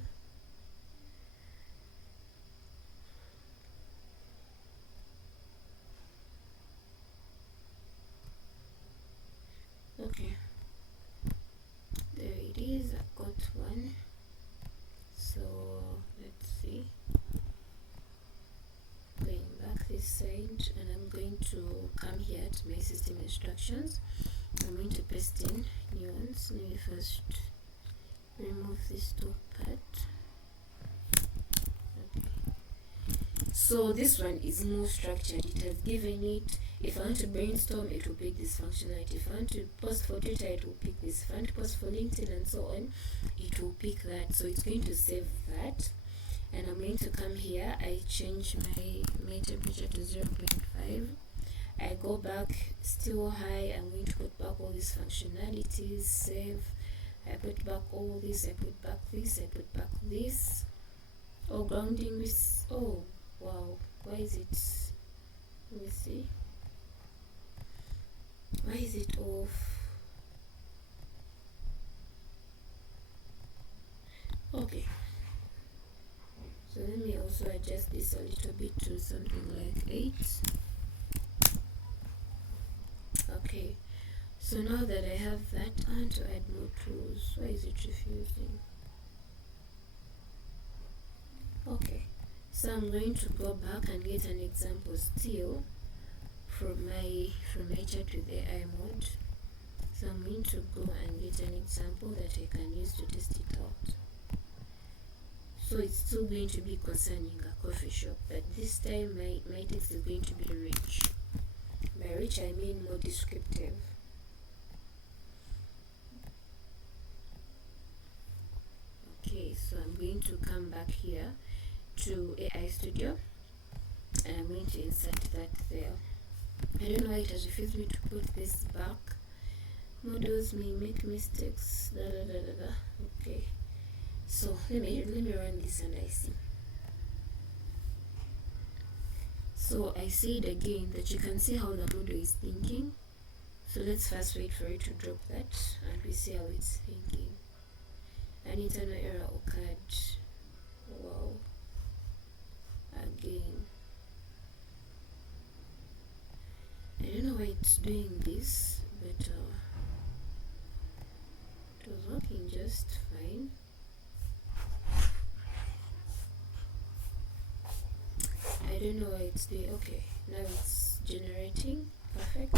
Okay, there it is. I've got one. So let's see. Going back this side, and I'm going to come here to my system instructions. I'm going to paste in new ones. Let me first remove this top part. Okay. So this one is more structured. It has given it, if I want to brainstorm, it will pick this functionality. If I want to post for Twitter, it will pick this. If I want to post for LinkedIn and so on, it will pick that. So it's going to save that. and I'm going to come here. I change my temperature to 0.5. I go back, still high. I'm going to put back all these functionalities, save. I put back all this, I put back this, I put back this. Oh, grounding this. Oh, wow. Why is it? Let me see. Why is it off? Okay. So let me also adjust this a little bit to something like 8. Okay. So now that I have that, I want to add more tools. Why is it refusing? Okay. So I'm going to go back and get an example still from my chat with AI mode. So I'm going to go and get an example that I can use to test it out. So it's still going to be concerning a coffee shop, but this time my text is going to be rich. By rich I mean more descriptive. Okay, so I'm going to come back here to AI Studio and I'm going to insert that there. I don't know why it has refused me to put this back. Models may make mistakes. Okay, so let me run this and I see. So I said again that you can see how the model is thinking. So let's first wait for it to drop that and we see how it's thinking. An internal error occurred. Wow. Again. I don't know why it's doing this, but it was working just fine. I don't know why it's doing. Okay, now it's generating. Perfect.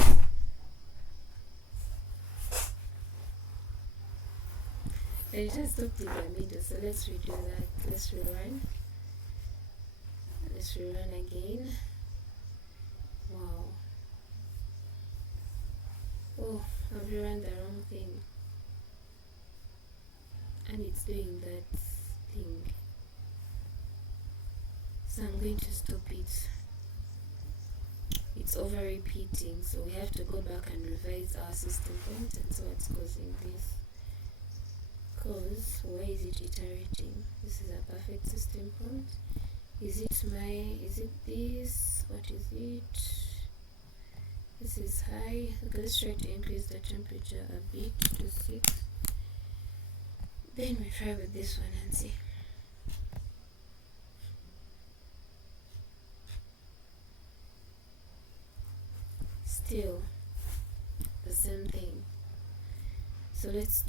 And it has stopped in the middle, so let's redo that. Let's rerun. Let's rerun again. Wow. Oh, I've rerun the wrong thing. And it's doing that thing. So I'm going to stop it. It's over repeating, so we have to go back and revise our system prompt and so what's causing this. Cause why is it iterating? This is a perfect system prompt. Is it this? What is it? This is high. Okay, let's try to increase the temperature a bit to 6. Then we try with this one and see. Still the same thing. So let's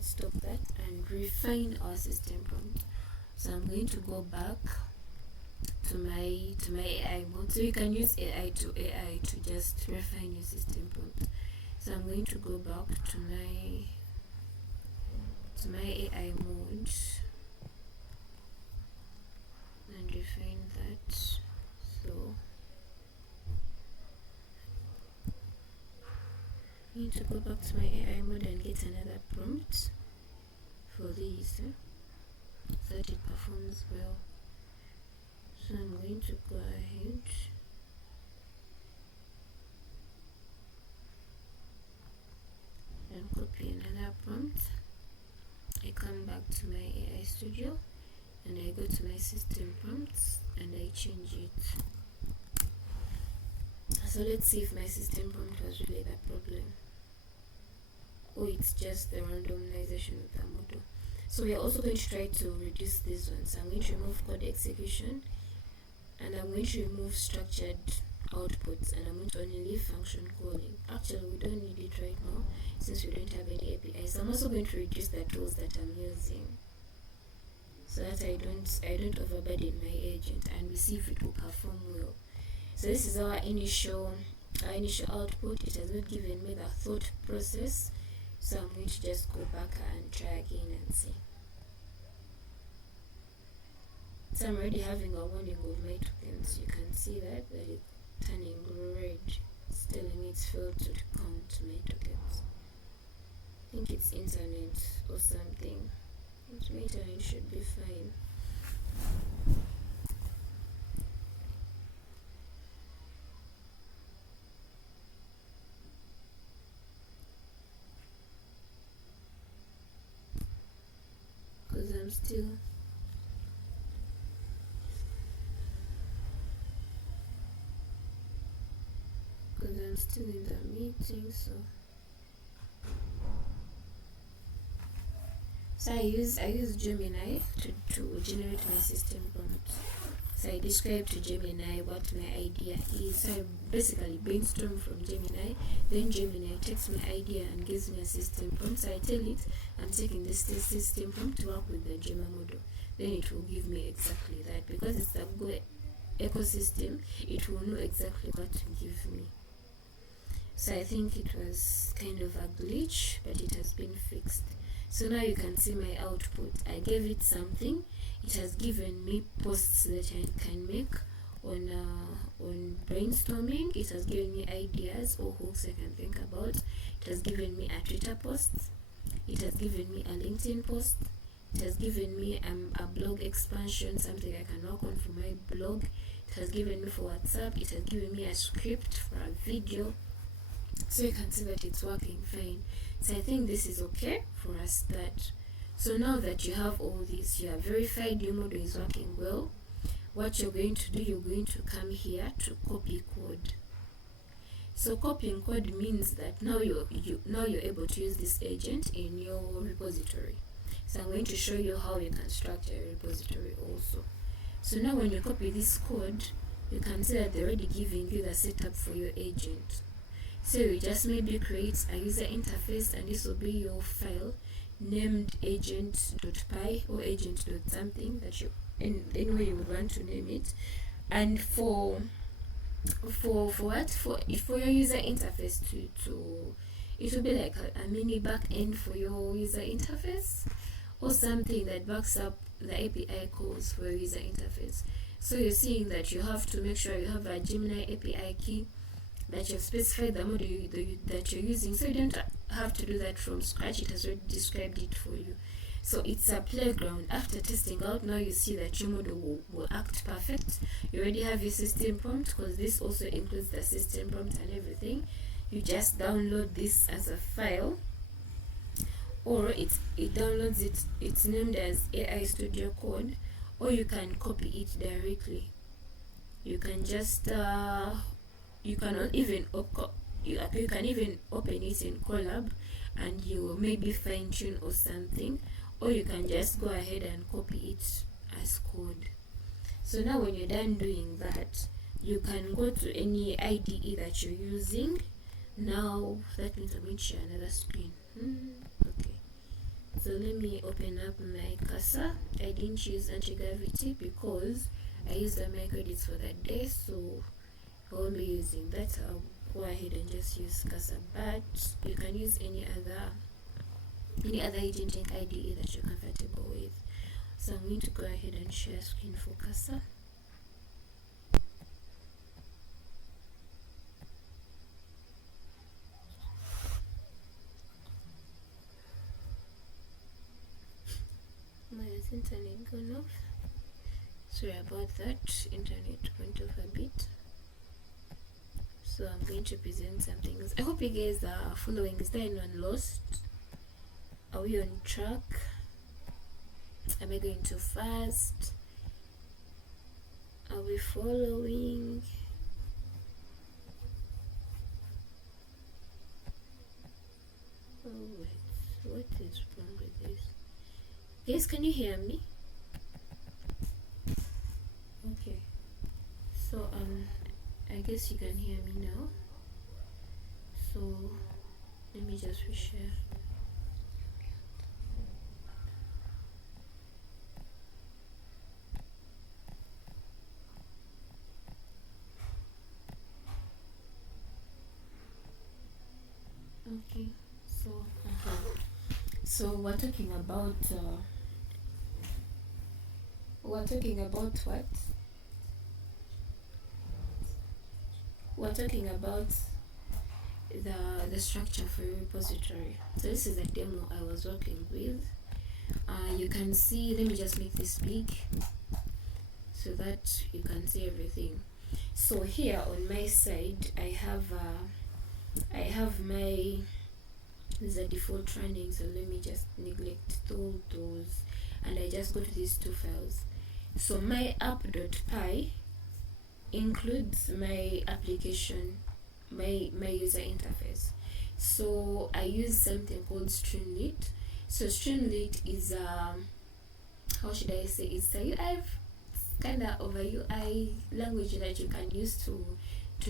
stop that and refine our system prompt. So I'm going to go back to my AI mode. So you can use AI to just refine your system prompt. So I'm going to go back to my AI mode and refine that. So I need to go back to my AI mode and get another prompt for this so that it performs well. So I'm going to go ahead and copy another prompt. I come back to my AI Studio and I go to my system prompts and I change it. So let's see if my system prompt was really the problem. Oh, it's just the randomization of the model. So we are also going to try to reduce this one. So I'm going to remove code execution and I'm going to remove structured outputs and I'm going to only leave function calling. Actually, we don't need it right now since we don't have any APIs. So I'm also going to reduce the tools that I'm using so that I don't overburden my agent and we see if it will perform well. So this is our initial output. It has not given me the thought process. So I'm going to just go back and try again and see. So I'm already having a warning of my tokens. You can see that it's turning red. It's telling me it's failed to count my tokens. I think it's internet or something. My internet should be fine. because I'm still in the meeting. So I use Gemini to generate my system prompt. So I describe to Gemini what my idea is. So I basically brainstorm from Gemini. Then Gemini takes my idea and gives me a system prompt. So I tell it I'm taking this system prompt to work with the Gemma model. Then it will give me exactly that. Because it's a Go ecosystem, it will know exactly what to give me. So I think it was kind of a glitch, but it has been fixed. So now you can see my output. I gave it something. It has given me posts that I can make on brainstorming. It has given me ideas or hooks I can think about. It has given me a Twitter post. It has given me a LinkedIn post. It has given me a blog expansion, something I can work on for my blog. It has given me for WhatsApp. It has given me a script for a video. So you can see that it's working fine. So I think this is okay for a start. So now that you have all this, you have verified your model is working well. What you're going to do, you're going to come here to copy code. So copying code means that now you're able to use this agent in your repository. So I'm going to show you how you can structure a repository also. So now when you copy this code, you can see that they're already giving you the setup for your agent. So you just maybe create a user interface, and this will be your file named agent.py or agent.something that you any way you would want to name it. And for your user interface to it will be like a mini back end for your user interface, or something that backs up the API calls for your user interface. So you're seeing that you have to make sure you have a Gemini API key, that you've specified the model that you're using, so you don't have to do that from scratch. It has already described it for you. So it's a playground. After testing out, now you see that your model will act perfect. You already have your system prompt, because this also includes the system prompt and everything. You just download this as a file, or it downloads it. It's named as AI Studio Code, or you can copy it directly. You can just you can even open it in Colab, and you maybe fine tune or something, or you can just go ahead and copy it as code. So now when you're done doing that, you can go to any IDE that you're using. Now that means I'm going to share another screen. Okay, so let me open up my cursor. I didn't use anti-gravity because I used the my credits for that day, so I won't be using that. I'll go ahead and just use cursor, but you can use any other agentic IDE that you're comfortable with. So I'm going to go ahead and share screen for cursor. My internet gone off. Sorry about that. Internet went off a bit. So I'm going to present some things. I hope you guys are following. Is there anyone lost? Are we on track? Am I going too fast? Are we following? Oh wait, what is wrong with this? Guys, can you hear me? Okay. So I guess you can hear me now. So let me just reshare. Okay, so we're talking about what? We're talking about the structure for your repository. So this is a demo I was working with. You can see, let me just make this big. so that you can see everything. So here on my side, I have my, these are default running, so let me just neglect all those, and I just go to these two files. So my app.py includes my application, my user interface. So I use something called Streamlit. So Streamlit is how should I say, it's a UI, kind of a UI language that you can use to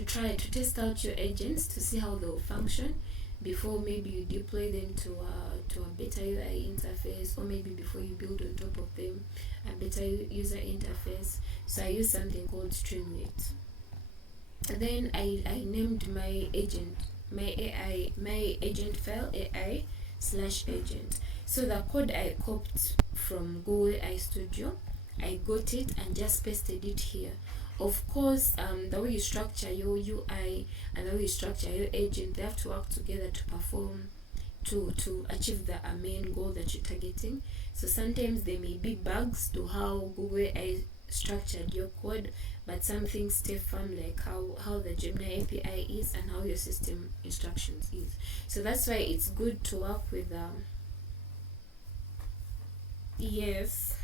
try to test out your agents to see how they'll function before maybe you deploy them to a better UI interface, or maybe before you build on top of them a better user interface. So I use something called Streamlit. And then I named my agent, my agent file AI/agent. So the code I copied from Google AI Studio, I got it and just pasted it here. Of course, the way you structure your UI and the way you structure your agent, they have to work together to perform, to achieve the main goal that you're targeting. So sometimes there may be bugs to how Google AI structured your code, but some things stay firm, like how the Gemini API is and how your system instructions is. So that's why it's good to work with yes.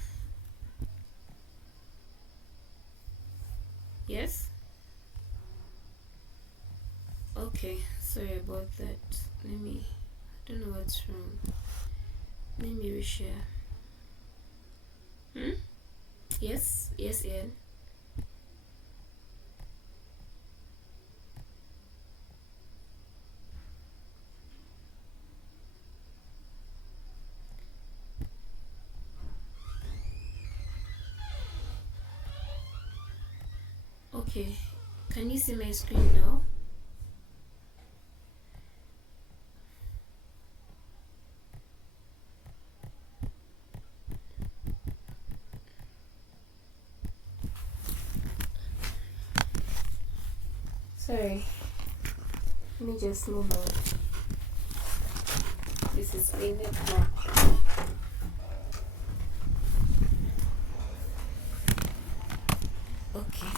Okay, sorry about that. I don't know what's wrong. Let me reshare. Yes, Ian. Okay, can you see my screen now? Sorry, let me just move on. This is my network. Okay.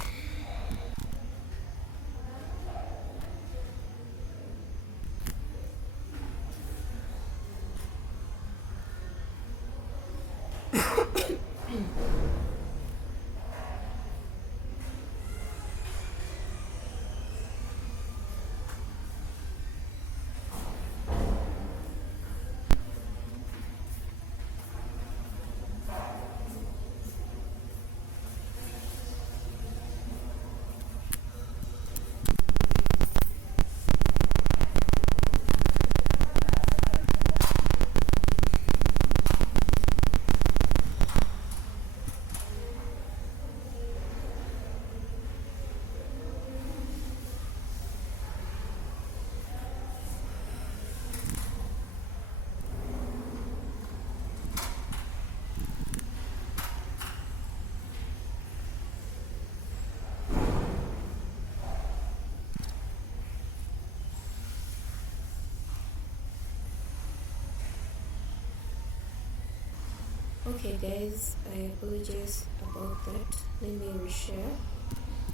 Okay guys, I apologize about that. Let me reshare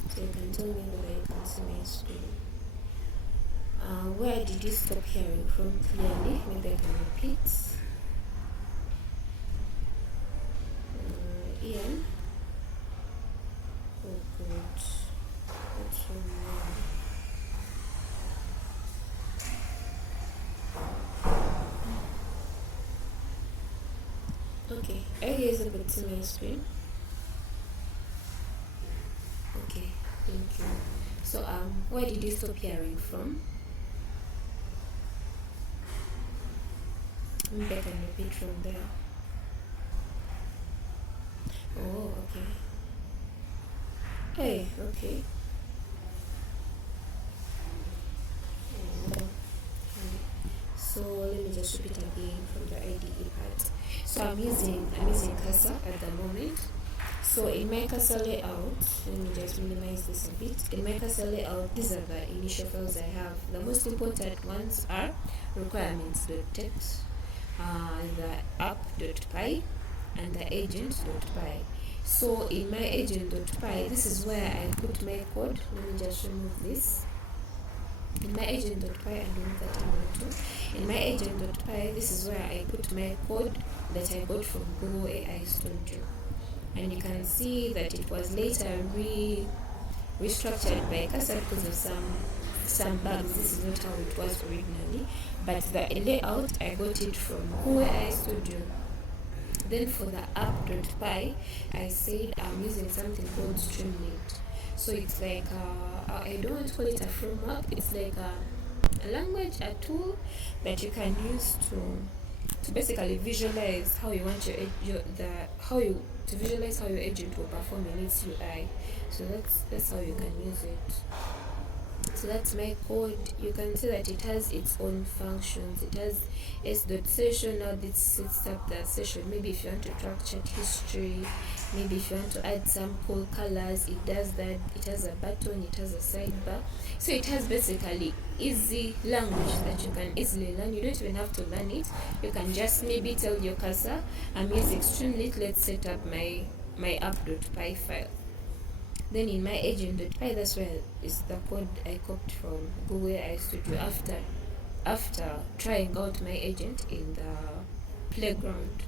so you can tell me whether you can see my screen. Where did you stop hearing from clearly? Maybe I can repeat. Ian? Oh good. What's wrong now? Okay, are you guys able to see my screen? Okay, thank you. So where did you stop hearing from? Maybe I can repeat from there. Oh, okay. Hey, okay. So let me just repeat again from the IDE part. So I'm using cursor at the moment. So in my cursor layout, let me just minimize this a bit. In my cursor layout, these are the initial files I have. The most important ones are requirements.text, the app.py, and the agent.py. So in my agent.py, this is where I put my code. Let me just remove this. In my agent.py, and remove that too. In my agent.py, this is where I put my code that I got from Google AI Studio. And you can see that it was later restructured by Casa because of some bugs. This is not how it was originally, but the layout I got it from Google AI Studio. Then for the app.py, I said I'm using something called Streamlit. So it's like I don't want to call it a framework. It's like a language, a tool that you can use to basically visualize how you want to visualize how your agent will perform in its UI. So that's how you can use it. So that's my code. You can see that it has its own functions. It has s.session. Now this sets up the session. Maybe if you want to track chat history, maybe if you want to add some cool colors, it does that. It has a button, it has a sidebar. So it has basically easy language that you can easily learn. You don't even have to learn it. You can just maybe tell your cursor, I'm using Streamlit, let's set up my app.py file. Then in my agent.py, that's where is the code I copied from Google AI Studio after trying out my agent in the playground.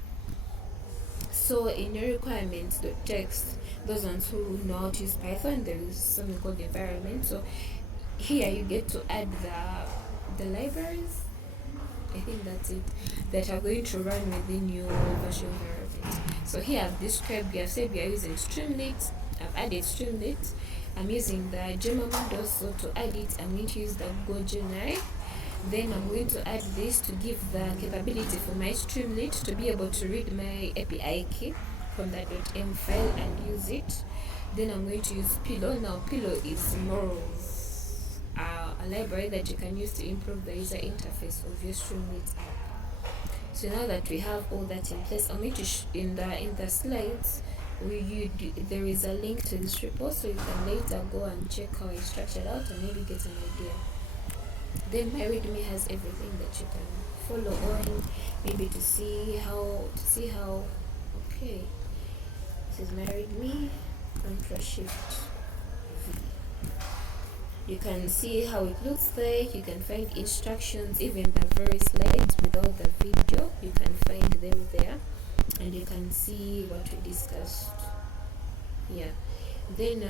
So in your requirements.text, those ones who know how to use Python, there is something called environment. So here you get to add the libraries. I think that's it, that are going to run within your virtual environment. So here I've described, we have said we are using Streamlit. I've added Streamlit. I'm using the Gemma model, so to add it, I'm going to use the Go Gemini. Then I'm going to add this to give the capability for my Streamlit to be able to read my API key from the .m file and use it. Then I'm going to use Pillow. Now Pillow is more of a library that you can use to improve the user interface of your Streamlit app. So now that we have all that in place, I'm going to in the slides there is a link to this report, so you can later go and check how it's structured out and maybe get an idea. Then my README has everything that you can follow on, maybe to see how okay, this is my README. Ctrl Shift V. You can see how it looks like. You can find instructions, even the very slides without the video, you can find them there, and you can see what we discussed. Yeah. Then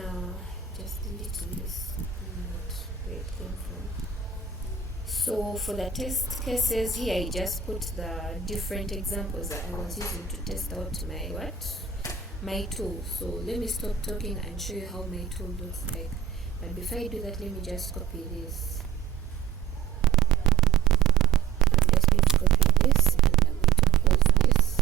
just delete this, not where it came from. So for the test cases here, I just put the different examples that I was using to test out my tool. So let me stop talking and show you how my tool looks like. But before I do that, let me just copy this. I'm just going to copy this, and I'm going to close this.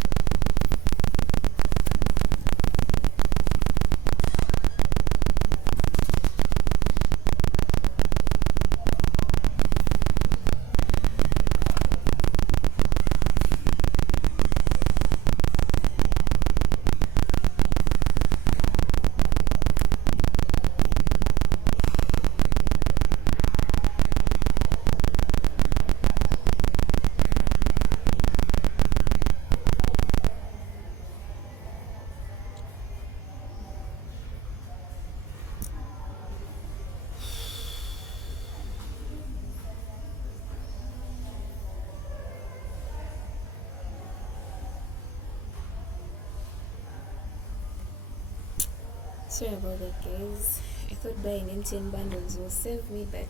Sorry about that, guys. I thought buying MTN bundles will save me, but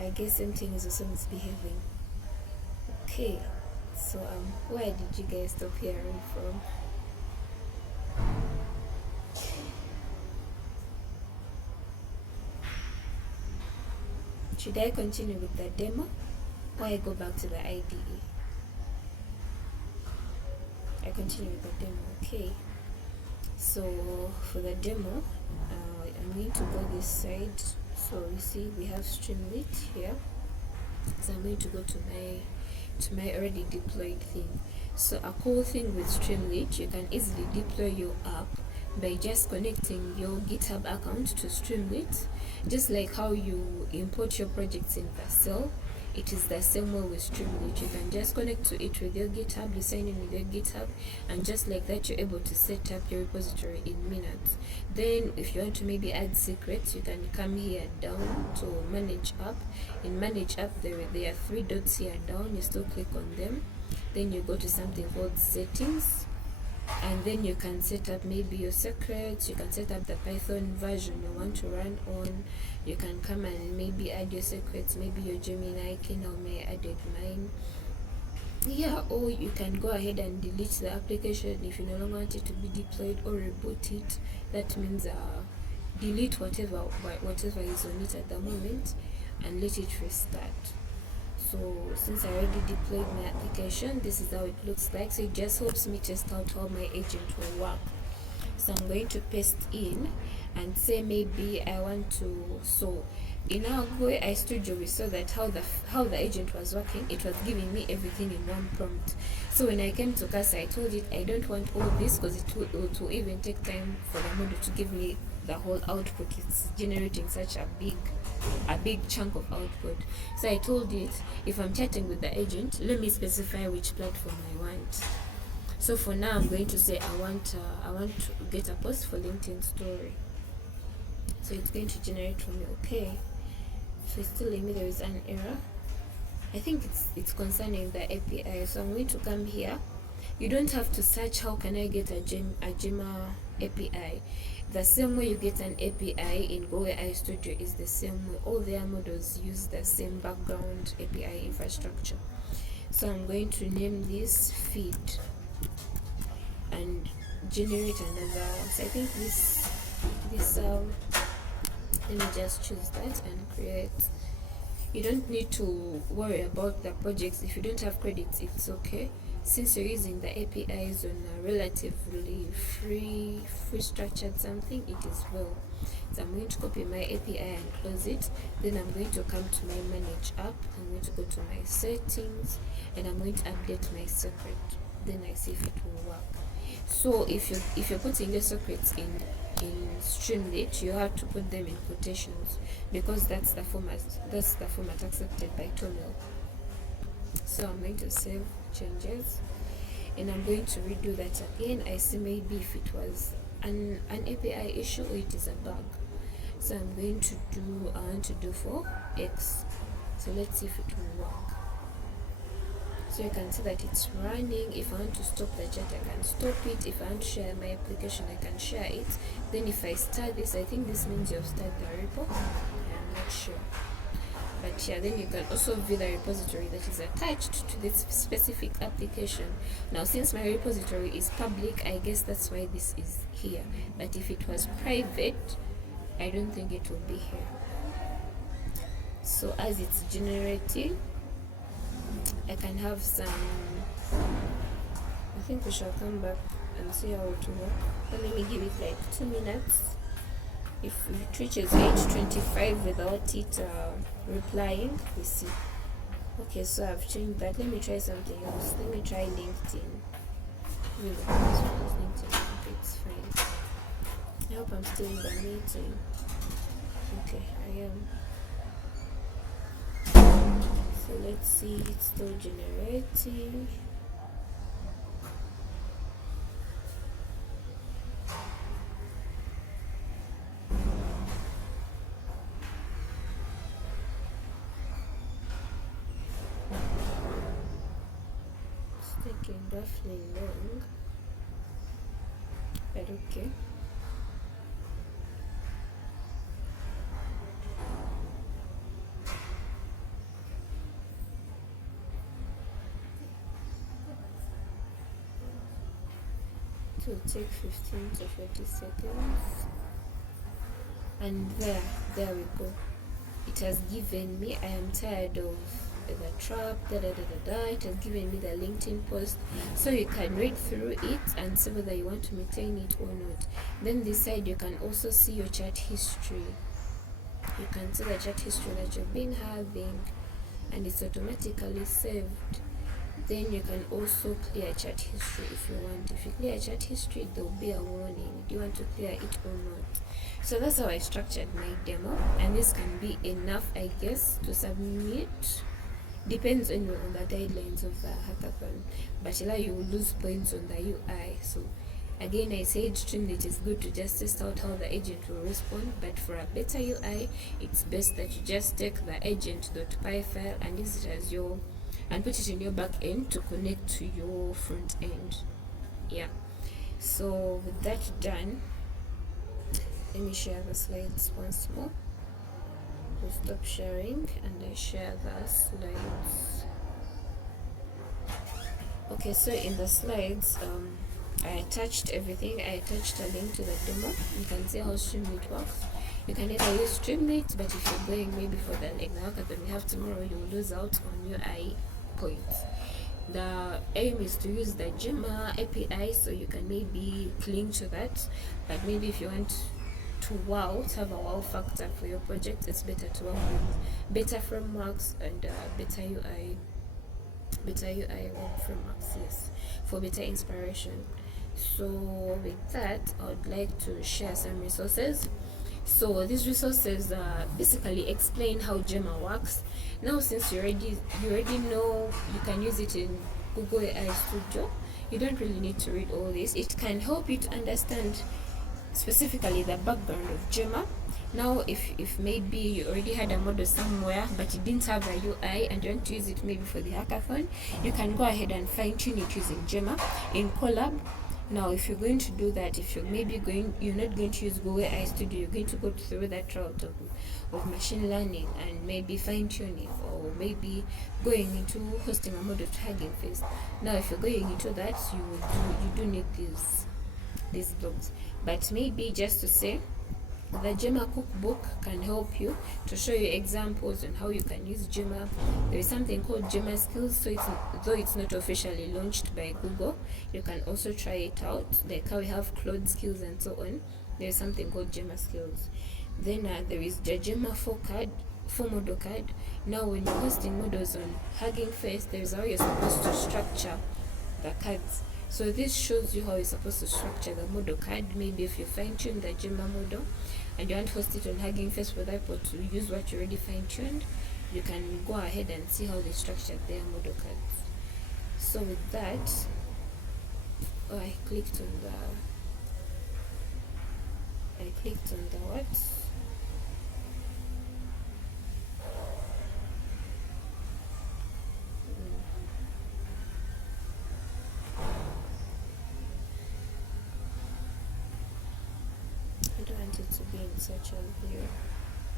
I guess MTN is also misbehaving. Okay, so where did you guys stop hearing from? Should I continue with the demo, or I go back to the IDE? I continue with the demo. Okay. So for the demo, I'm going to go this side. So you see we have Streamlit here. So I'm going to go to my already deployed thing. So a cool thing with Streamlit, you can easily deploy your app by just connecting your GitHub account to Streamlit, just like how you import your projects in Vercel. it is the same way with Streamlit. You can just connect to it with your GitHub, you sign in with your GitHub, and just like that you're able to set up your repository in minutes. Then if you want to maybe add secrets, you can come here down to manage app. In manage app, there are 3 dots here down. You still click on them, then you go to something called settings, and then you can set up maybe your secrets. You can set up the Python version you want to run on. You can come and maybe add your secrets, maybe your Gemini key. Now may I added mine, yeah. Or you can go ahead and delete the application if you no longer want it to be deployed, or reboot it. That means delete whatever is on it at the moment and let it restart. So since I already deployed my application, this is how it looks like. So it just helps me test out how my agent will work. So I'm going to paste in and say maybe I want to, so in our Google AI Studio we saw that how the agent was working. It was giving me everything in one prompt. So when I came to Casa, I told it I don't want all this because it will even take time for the model to give me the whole output. It's generating such a big chunk of output. So I told it, if I'm chatting with the agent, let me specify which platform I want. So for now I'm going to say I want to get a post for LinkedIn story. So it's going to generate for me. Okay, so it's telling me there is an error. I think it's concerning the API. So I'm going to come here. You don't have to search how can I get a Gemma API. The same way you get an API in Google AI Studio is the same way. All their models use the same background API infrastructure. So I'm going to name this feed and generate another. So I think this let me just choose that and create. You don't need to worry about the projects. If you don't have credits, it's okay. Since you're using the APIs on a relatively free structured something, it is well. So I'm going to copy my API and close it. Then I'm going to come to my manage app. I'm going to go to my settings and I'm going to update my secret. Then I see if it will work. So if you're putting your secrets in Streamlit, you have to put them in quotations because that's the format accepted by Toml. So I'm going to save changes and I'm going to redo that again. I see maybe if it was an API issue or it is a bug. So I'm going to I want to do for X. So let's see if it will work. So you can see that it's running. If I want to stop the chat, I can stop it. If I want to share my application, I can share it. Then if I start this, I think this means you've started the repo. I'm not sure. But yeah, then you can also view the repository that is attached to this specific application. Now since my repository is public, I guess that's why this is here. But if it was private, I don't think it will be here. So as it's generating, I can have some, I think we shall come back and see how it will work. But let me give it like 2 minutes. If it reaches 8:25 without it replying, we see. Okay, so I've changed that. Let me try something else. Let me try LinkedIn. Really, LinkedIn. It's fine. I hope I'm still in the meeting. Okay, I am. So let's see, it's still generating. It's taking roughly long, but okay. It will take 15 to 30 seconds. And there we go. It has given me, I am tired of the trap, It has given me the LinkedIn post. So you can read through it and see whether you want to maintain it or not. Then this side you can also see your chat history. You can see the chat history that you've been having and it's automatically saved. Then you can also clear chat history if you want. If you clear chat history, there will be a warning. Do you want to clear it or not? So that's how I structured my demo, and this can be enough, I guess, to submit. depends on the guidelines of the hackathon, but you will lose points on the UI. So again, I said Streamlit is good to just test out how the agent will respond, but for a better UI, it's best that you just take the agent.py file and use it as your, and put it in your back end to connect to your front end. Yeah. So with that done, let me share the slides once more. We'll stop sharing and I share the slides. Okay, so in the slides, I attached everything. I attached a link to the demo. You can see how Streamlit works. You can either use Streamlit, but if you're going maybe for the hackathon we have tomorrow, you will lose out on UI points. The aim is to use the Gemma API, so you can maybe cling to that. But maybe if you want to have a wow factor for your project, it's better to work with better frameworks and better UI frameworks, yes, for better inspiration. So with that, I would like to share some resources. So these resources basically explain how Gemma works. Now, since you already know you can use it in Google AI Studio, you don't really need to read all this. It can help you to understand specifically the background of Gemma. Now, if maybe you already had a model somewhere but you didn't have a UI and you want to use it maybe for the hackathon, you can go ahead and fine-tune it using Gemma in Colab. Now, if you're going to do that, if you're not going to use Google AI Studio, you're going to go through that route of machine learning and maybe fine-tuning, or maybe going into hosting a model to Hugging Face. Now, if you're going into that, you do need these blogs. But maybe just to say, the Gemma cookbook can help you to show you examples on how you can use Gemma. There is something called Gemma Skills, so though it's not officially launched by Google, you can also try it out, like how we have Cloud Skills and so on. There is something called Gemma Skills. Then there is the Gemma 4 model card. Now, when you're hosting models on Hugging Face, there is how you're supposed to structure the cards. So this shows you how you're supposed to structure the model card. Maybe if you fine-tune the Gemma model and you want to host it on Hugging Face for that, but to use what you already fine-tuned, you can go ahead and see how they structured their model cards. So with that, I clicked on the what? I don't want it to be in such a view.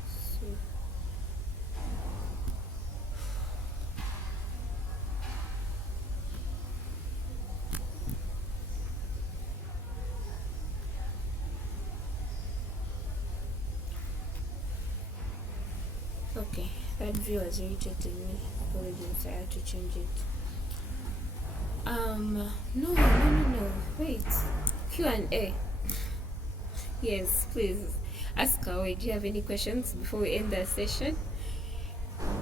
So okay, that view was irritating me. Apologies, I had to change it. No. Wait. Q&A. Yes, please ask away. Do you have any questions before we end the session?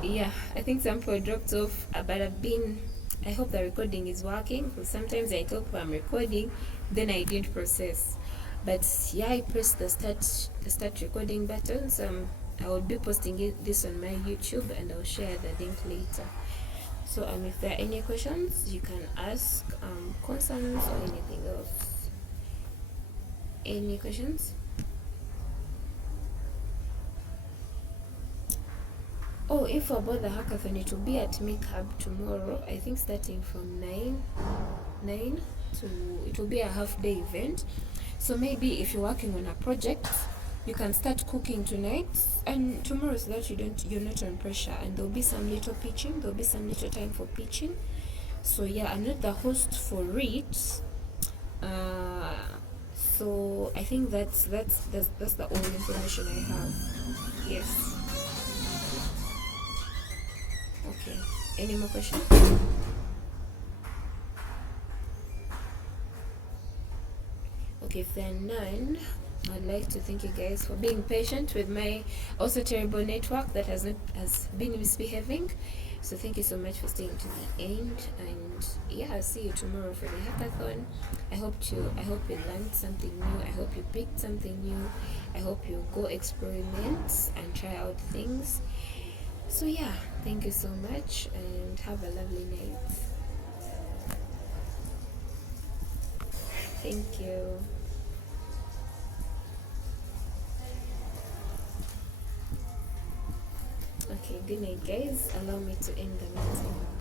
Yeah, I think some people dropped off, but I hope the recording is working, because sometimes I talk while I'm recording, then I didn't process. But yeah, I pressed the start recording button. So I will be posting this on my YouTube, and I'll share the link later. So if there are any questions, you can ask, concerns or anything else. Any questions? Oh, info about the hackathon, it will be at Make Hub tomorrow, I think starting from 9 to, it will be a half-day event. So maybe if you're working on a project, you can start cooking tonight and tomorrow, so that you're not on pressure, and there'll be some little pitching, there'll be some little time for pitching. So yeah, I'm not the host for it. So I think that's the only information I have. Yes. Okay. Any more questions? Okay, if there are none, I'd like to thank you guys for being patient with my also terrible network that has been misbehaving. So thank you so much for staying to the end, and yeah, I'll see you tomorrow for the hackathon. I hope you learned something new. I hope you picked something new. I hope you go experiment and try out things. So yeah, thank you so much and have a lovely night. Thank you. Okay, good night guys. Allow me to end the meeting.